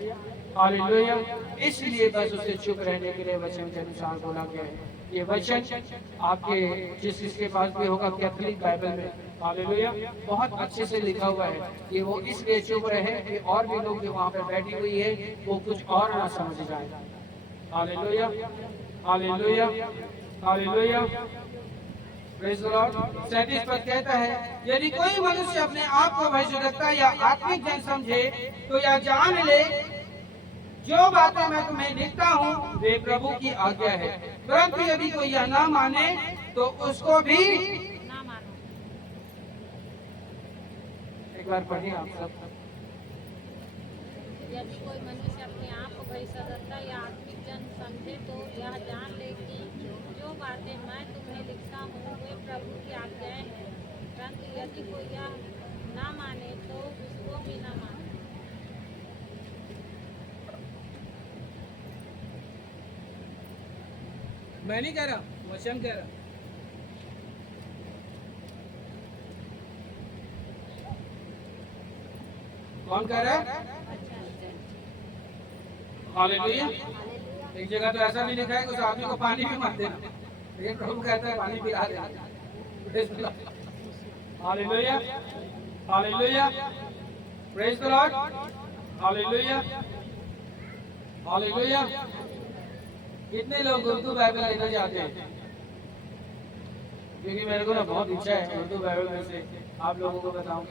hallelujah. इसलिए बस उसे चुप रहने के लिए वचन के अनुसार बोला गया है। ये वचन आपके जिसके पास भी होगा कैथोलिक बाइबल में, हालेलुया, बहुत अच्छे से लिखा हुआ है कि वो इसलिए चुप रहे कि और भी लोग जो वहाँ पे बैठी हुई है वो कुछ और ना समझ जाए। Hallelujah, hallelujah, hallelujah. Praise the Lord. 37 पद कहता है, यदि कोई मनुष्य अपने आप को भविष्यद्वक्ता या आत्मिक जन समझे तो यह जान ले जो बातें मैं तुम्हें लिखता हूँ वे प्रभु की आज्ञा है। परंतु यदि कोई यह ना माने तो उसको भी ना मानो। एक बार पढ़िए आप सब। यदि कोई मनुष्य अपने आप को भविष्यद्वक्ता या आत्मिक जन समझे तो यह जान ले कि जो बातें मैं तुम्हें लिखता हूँ वे प्रभु की आज्ञाएं हैं। परंतु यदि कोई यह ना माने तो उसको भी ना मानो। मैं नहीं कह रहा, वचन कह रहा। कौन कह रहा है? हालेलुया। एक जगह तो ऐसा भी लिखा है कि उस आदमी को पानी भी मत देना, लेकिन प्रभु कहता है पानी पिला देना। Hallelujah, hallelujah. Praise the Lord. Hallelujah, hallelujah. कितने लोग उर्दू बाइबल लेना चाहते हैं? क्योंकि मेरे को ना बहुत इच्छा है उर्दू बाइबल में से आप लोगों को बताऊं।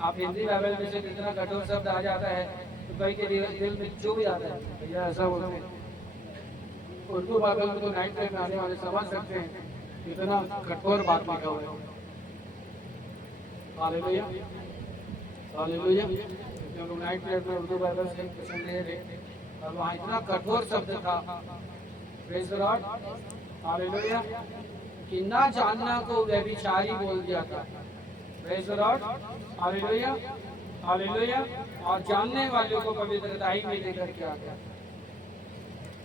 आप हिंदी बाइबल में से कितना कठोर शब्द आ जाता है तो कई के दिल में जो भी आता है भैया ऐसा बोलते हैं। उर्दू बाइबल में तो 9th में आने वाले समझ सकते हैं कितना कठोर बात लिखा हुआ है। Hallelujah, hallelujah. जो लोग 9th में उर्दू बाइबल से पसंद ले रहे और वहाँ इतना कठोर शब्द था, प्रेज़ द लॉर्ड, हालेलुया, कि ना जानना को व्यभिचारी बोल दिया था। Praise the Lord, hallelujah, hallelujah. और जानने वालों को पवित्रताई में लेकर के आ गया।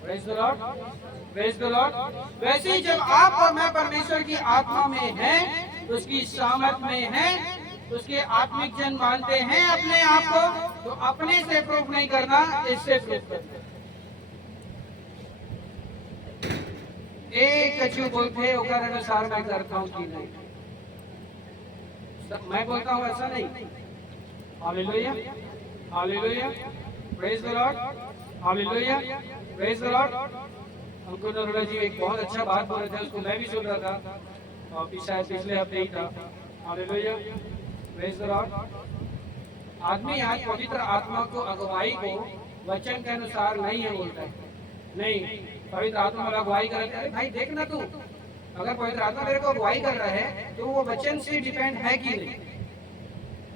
Praise the Lord, praise the Lord. वैसे ही जब आप और मैं परमेश्वर की आत्मा में हैं, उसकी सामर्थ में हैं, उसके आत्मिक जन मानते हैं अपने आप को, तो अपने से प्रूफ नहीं करना, इससे प्रूफ करना। एक कछु बोलते ओकर अनुसार मैं करता हूँ कि नहीं, मैं बोलता हूँ ऐसा नहीं। Hallelujah, hallelujah. Praise the Lord, hallelujah, praise the Lord. हमको नरोला जी एक बहुत अच्छा बात बोल रहे थे, उसको मैं भी सुन रहा था और शायद पिछले हफ्ते ही था। Hallelujah, praise the Lord. आदमी आज पवित्र आत्मा को अगुवाई को वचन के अनुसार नहीं है बोलता है। नहीं, पवित्र आत्मा वाला अगुवाई करता है। भाई देखना तू, अगर पवित्र आत्मा तेरे को अगुवाई कर रहा है तो वो वचन से डिपेंड है कि नहीं।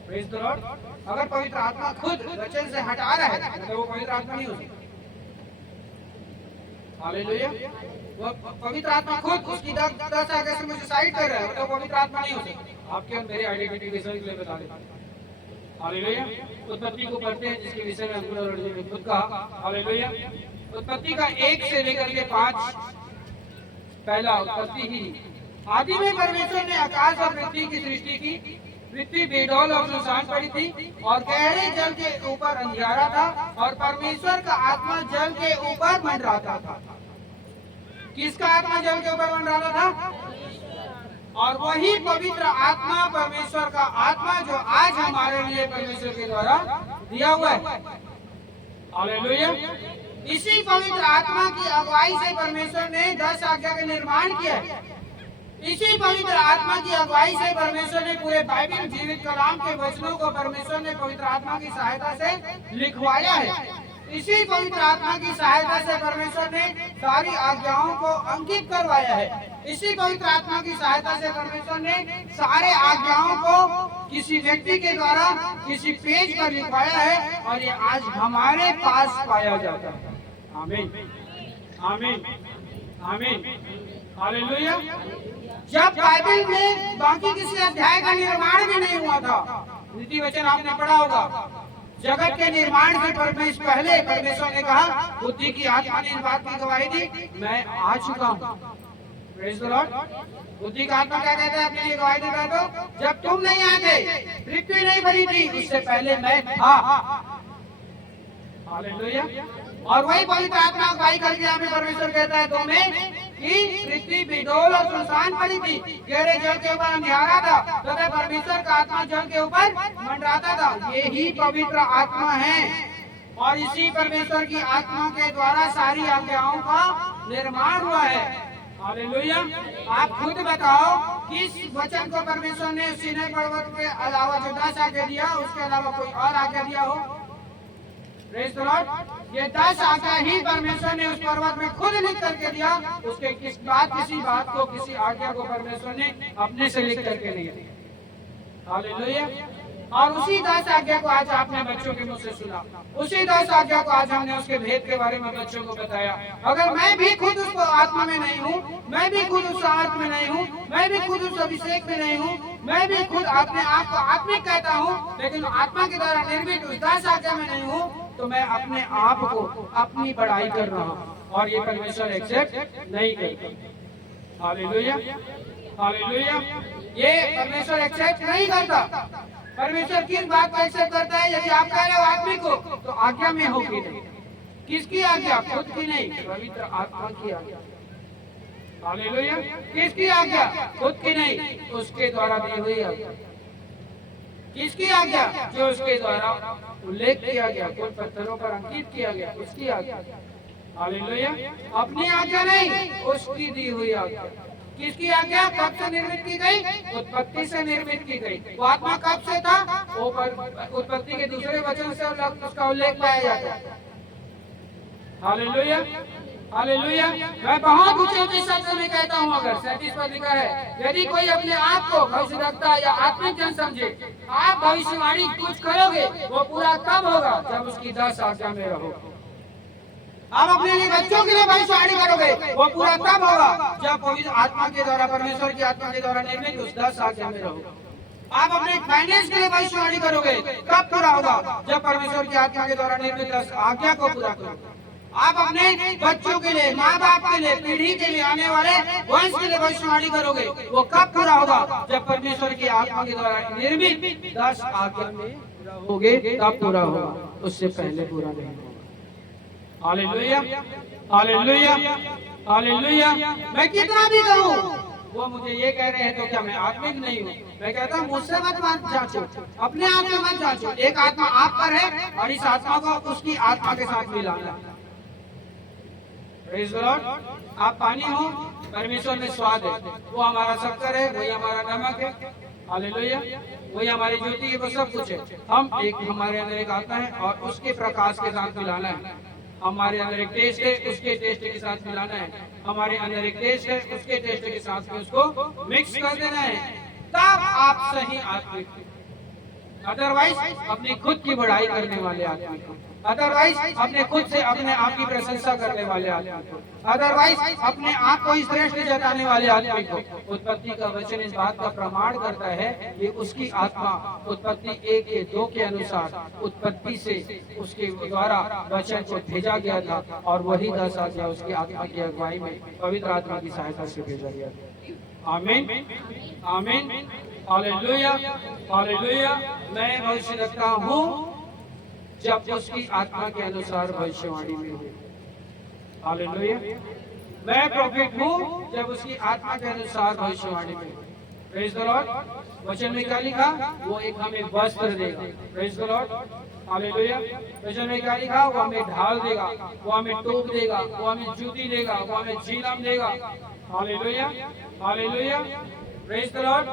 Praise the Lord. अगर पवित्र आत्मा खुद वचन से हटा रहा है तो वो पवित्र आत्मा नहीं हो सकता। हालेलुया। वो पवित्र आत्मा खुद उसकी 10 आगे से मुझे साइड कर रहा है तो पवित्र आत्मा नहीं हो सकता। आपके और मेरी आइडेंटिफिकेशन के लिए बता दें। हालेलुया। उत्पत्ति को पढ़ते हैं जिसके विषय में हमने खुद कहा। हालेलुया। उत्पत्ति का 1 से लेकर के 5 पहला उत्पत्ति ही। आदि में परमेश्वर ने आकाश और पृथ्वी की सृष्टि की। पृथ्वी बेडौल और सुनसान पड़ी थी और गहरे जल के ऊपर अंधियारा था और परमेश्वर का आत्मा जल के ऊपर मंडराता था। किसका आत्मा जल के ऊपर मंडराता था? और वही पवित्र आत्मा परमेश्वर का आत्मा जो आज हमारे लिए परमेश्वर के द्वारा दिया हुआ है। हालेलुया। इसी पवित्र आत्मा की अगुवाई से परमेश्वर ने 10 आज्ञा का निर्माण किया है। इसी पवित्र आत्मा की अगुवाई से परमेश्वर ने पूरे बाइबल जीवित कलाम के वचनों को परमेश्वर ने पवित्र आत्मा की सहायता से लिखवाया है। इसी पवित्र आत्मा की सहायता से परमेश्वर ने सारी आज्ञाओं को अंकित करवाया है। इसी पवित्र आत्मा की सहायता से परमेश्वर ने सारे आज्ञाओं को किसी व्यक्ति के द्वारा किसी पेज पर लिखवाया है और ये आज हमारे पास पाया जाता है। आमीन आमीन आमीन हालेलुया। जब बाइबल में बाकी किसी अध्याय का निर्माण भी नहीं हुआ था, नीति वचन आपने पढ़ा होगा, जगत के निर्माण से पहले परमेश्वर ने कहा, बुद्धि की आत्मा ने इस बात की गवाही दी, मैं आ चुका हूँ। Praise the Lord. बुद्धि का आत्मा क्या कहता है अपने लिए गवाही देता है? तो जब तुम नहीं आते, पृथ्वी नहीं बनी थी, उससे पहले मैं था। हालेलुया। और वही पवित्र आत्मा गवाही करके यहाँ पे परमेश्वर कहता है तुम्हें कि पृथ्वी बेडौल और सुनसान पड़ी थी, गहरे जल के ऊपर अंधियारा था, तथा परमेश्वर का आत्मा जल के ऊपर मंडराता था। ये ही पवित्र आत्मा है और इसी परमेश्वर की आत्मा के द्वारा सारी आज्ञाओं का निर्माण हुआ है। हालेलुया। आप खुद बताओ किस वचन को परमेश्वर ने सीनै पर्वत के अलावा जो 10 आज्ञा दिया, उसके अलावा कोई और आज्ञा दिया हो? Praise the Lord. ये 10 आज्ञा ही परमेश्वर ने उस पर्वत में खुद लिख करके दिया। उसके किसी बात को, किसी आज्ञा को परमेश्वर ने अपने से लिख करके नहीं दिया। हालेलुया। और उसी 10 आज्ञा को आज आपने बच्चों के मुंह से सुना, उसी 10 आज्ञा को आज हमने उसके भेद के बारे में बच्चों को बताया। अगर मैं भी खुद उस आत्मा में नहीं हूँ, मैं भी खुद उस सामर्थ में नहीं हूँ, मैं भी खुद उस अभिषेक में नहीं हूँ, मैं भी खुद अपने आप को आत्मिक कहता हूँ, लेकिन आत्मा के द्वारा निर्मित उस 10 आज्ञा में नहीं हूँ, तो मैं अपने आप को अपनी बड़ाई कर रहा हूँ और ये परमेश्वर एक्सेप्ट नहीं करता। Hallelujah hallelujah. ये परमेश्वर एक्सेप्ट नहीं करता। परमेश्वर किस बात को एक्सेप्ट करता है? यदि आप कह रहे हो आत्मिक हो, तो आज्ञा में हो कि नहीं? किसकी आज्ञा? खुद की नहीं, पवित्र आत्मा की आज्ञा। हालेलुया। किसकी आज्ञा? खुद की नहीं, उसके द्वारा दी हुई आज्ञा। किसकी आज्ञा? जो उसके द्वारा उल्लेख किया गया, कुल पत्थरों पर अंकित किया गया, उसकी आज्ञा। हालेलुया। अपनी आज्ञा नहीं, उसकी दी हुई आज्ञा। किसकी आज्ञा? कब से निर्मित की गई? उत्पत्ति से निर्मित की गई। वो आत्मा कब से था? वो उत्पत्ति के दूसरे वचन से उसका उल्लेख पाया जाता है। Hallelujah hallelujah. मैं बहुत ऊंचे शब्द में कहता हूँ, अगर 37 पर लिखा है, यदि कोई अपने आप को भविष्यद्वक्ता या आत्मिक जन समझे, आप भविष्यवाणी कुछ करोगे, वो पूरा तब होगा जब उसकी 10 आज्ञा में रहो। आप अपने लिए बच्चों के लिए भविष्यवाणी करोगे, वो पूरा तब होगा जब पवित्र आत्मा के द्वारा, परमेश्वर की आत्मा के द्वारा निर्मित उस 10 आज्ञा में रहो। आप अपने फाइनेंस के लिए भविष्यवाणी करोगे, कब पूरा होगा? जब परमेश्वर की आत्मा के द्वारा निर्मित 10 आज्ञा को पूरा करोगे। आप अपने बच्चों के लिए, माँ बाप के लिए, पीढ़ी के लिए, आने वाले वंश के लिए भविष्यवाणी करोगे, वो कब पूरा होगा? जब परमेश्वर की आत्मा के द्वारा निर्मित 10 आज्ञा में रहोगे, तब पूरा होगा, उससे पहले पूरा नहीं होगा। Hallelujah hallelujah hallelujah. मैं कितना भी कहूँ, वो मुझे ये कह रहे हैं तो क्या मैं आत्मिक नहीं हूँ? मैं कहता हूँ मुझसे मत जांचो, अपने आप में मत जांचो। एक आत्मा आप पर है और इस आत्मा को उसकी आत्मा के साथ मिलाना है। Praise the Lord. आप पानी हो, परमेश्वर में स्वाद है, वो हमारा शक्कर है, वही हमारा नमक है। हालेलुया। वही हमारी ज्योति है, वो सब कुछ है। हम एक, हमारे अंदर एक आत्मा है और उसके प्रकाश के साथ मिलाना है। हमारे अंदर एक टेस्ट है, उसके टेस्ट के साथ मिलाना है। हमारे अंदर एक टेस्ट है, उसके टेस्ट के साथ में उसको मिक्स कर देना है, तब आप सही आत्मिक। अदरवाइज अपनी खुद की बढ़ाई करने वाले आदमी को, अदरवाइज अपने खुद से अपने आप की प्रशंसा करने वाले आदमी को, अदरवाइज अपने आप को श्रेष्ठ जताने वाले आदमी को। उत्पत्ति का वचन इस बात का प्रमाण करता है कि उसकी आत्मा उत्पत्ति 1 के 2 के अनुसार उत्पत्ति से उसके द्वारा वचन को भेजा गया था और वही 10 आज्ञा उसकी आत्मा की अगुवाई में पवित्र आत्मा की सहायता से भेजा गया। आमीन आमीन हालेलुया हालेलुया। मैं भविष्यद्वक्ता हूँ जब उसकी आत्मा के अनुसार भविष्यवाणी में हूँ। हालेलुया। मैं प्रॉफिट हूँ जब उसकी आत्मा के अनुसार भविष्यवाणी में हूँ। Praise the Lord. वचन में क्या लिखा? वो एक हमें वस्त्र देगा। Praise the Lord. हालेलुया। वचन में क्या लिखा? वो हमें ढाल देगा, वो हमें टोप देगा, वो हमें जूती देगा, वो हमें झिलम देगा। Hallelujah hallelujah. Praise the Lord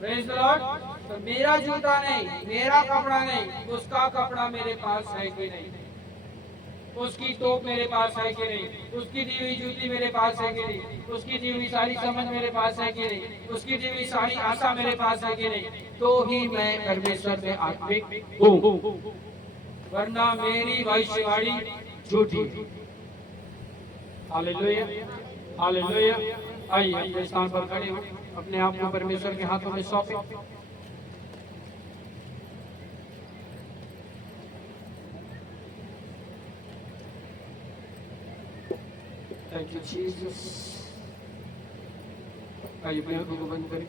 praise the Lord. तो मेरा जूता नहीं, मेरा कपड़ा नहीं, उसका कपड़ा मेरे पास है कि नहीं? उसकी टोप मेरे पास है कि नहीं? उसकी दी हुई जूती मेरे पास है कि नहीं? उसकी दी हुई सारी समझ मेरे पास है कि नहीं? उसकी दी हुई सारी आशा मेरे पास है कि नहीं? तो ही मैं परमेश्वर में आत्मिक हूँ, वरना मेरी भविष्यवाणी झूठी। Hallelujah, hallelujah. आइए अपने स्थान पर खड़े हो, अपने आप को परमेश्वर के हाथों में सौंपे। Thank you Jesus. आइए अपनी आंखों को बंद करें।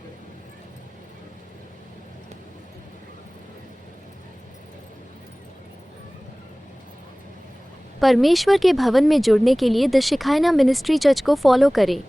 परमेश्वर के भवन में जुड़ने के लिए द शिखायना मिनिस्ट्री चर्च को फॉलो करें।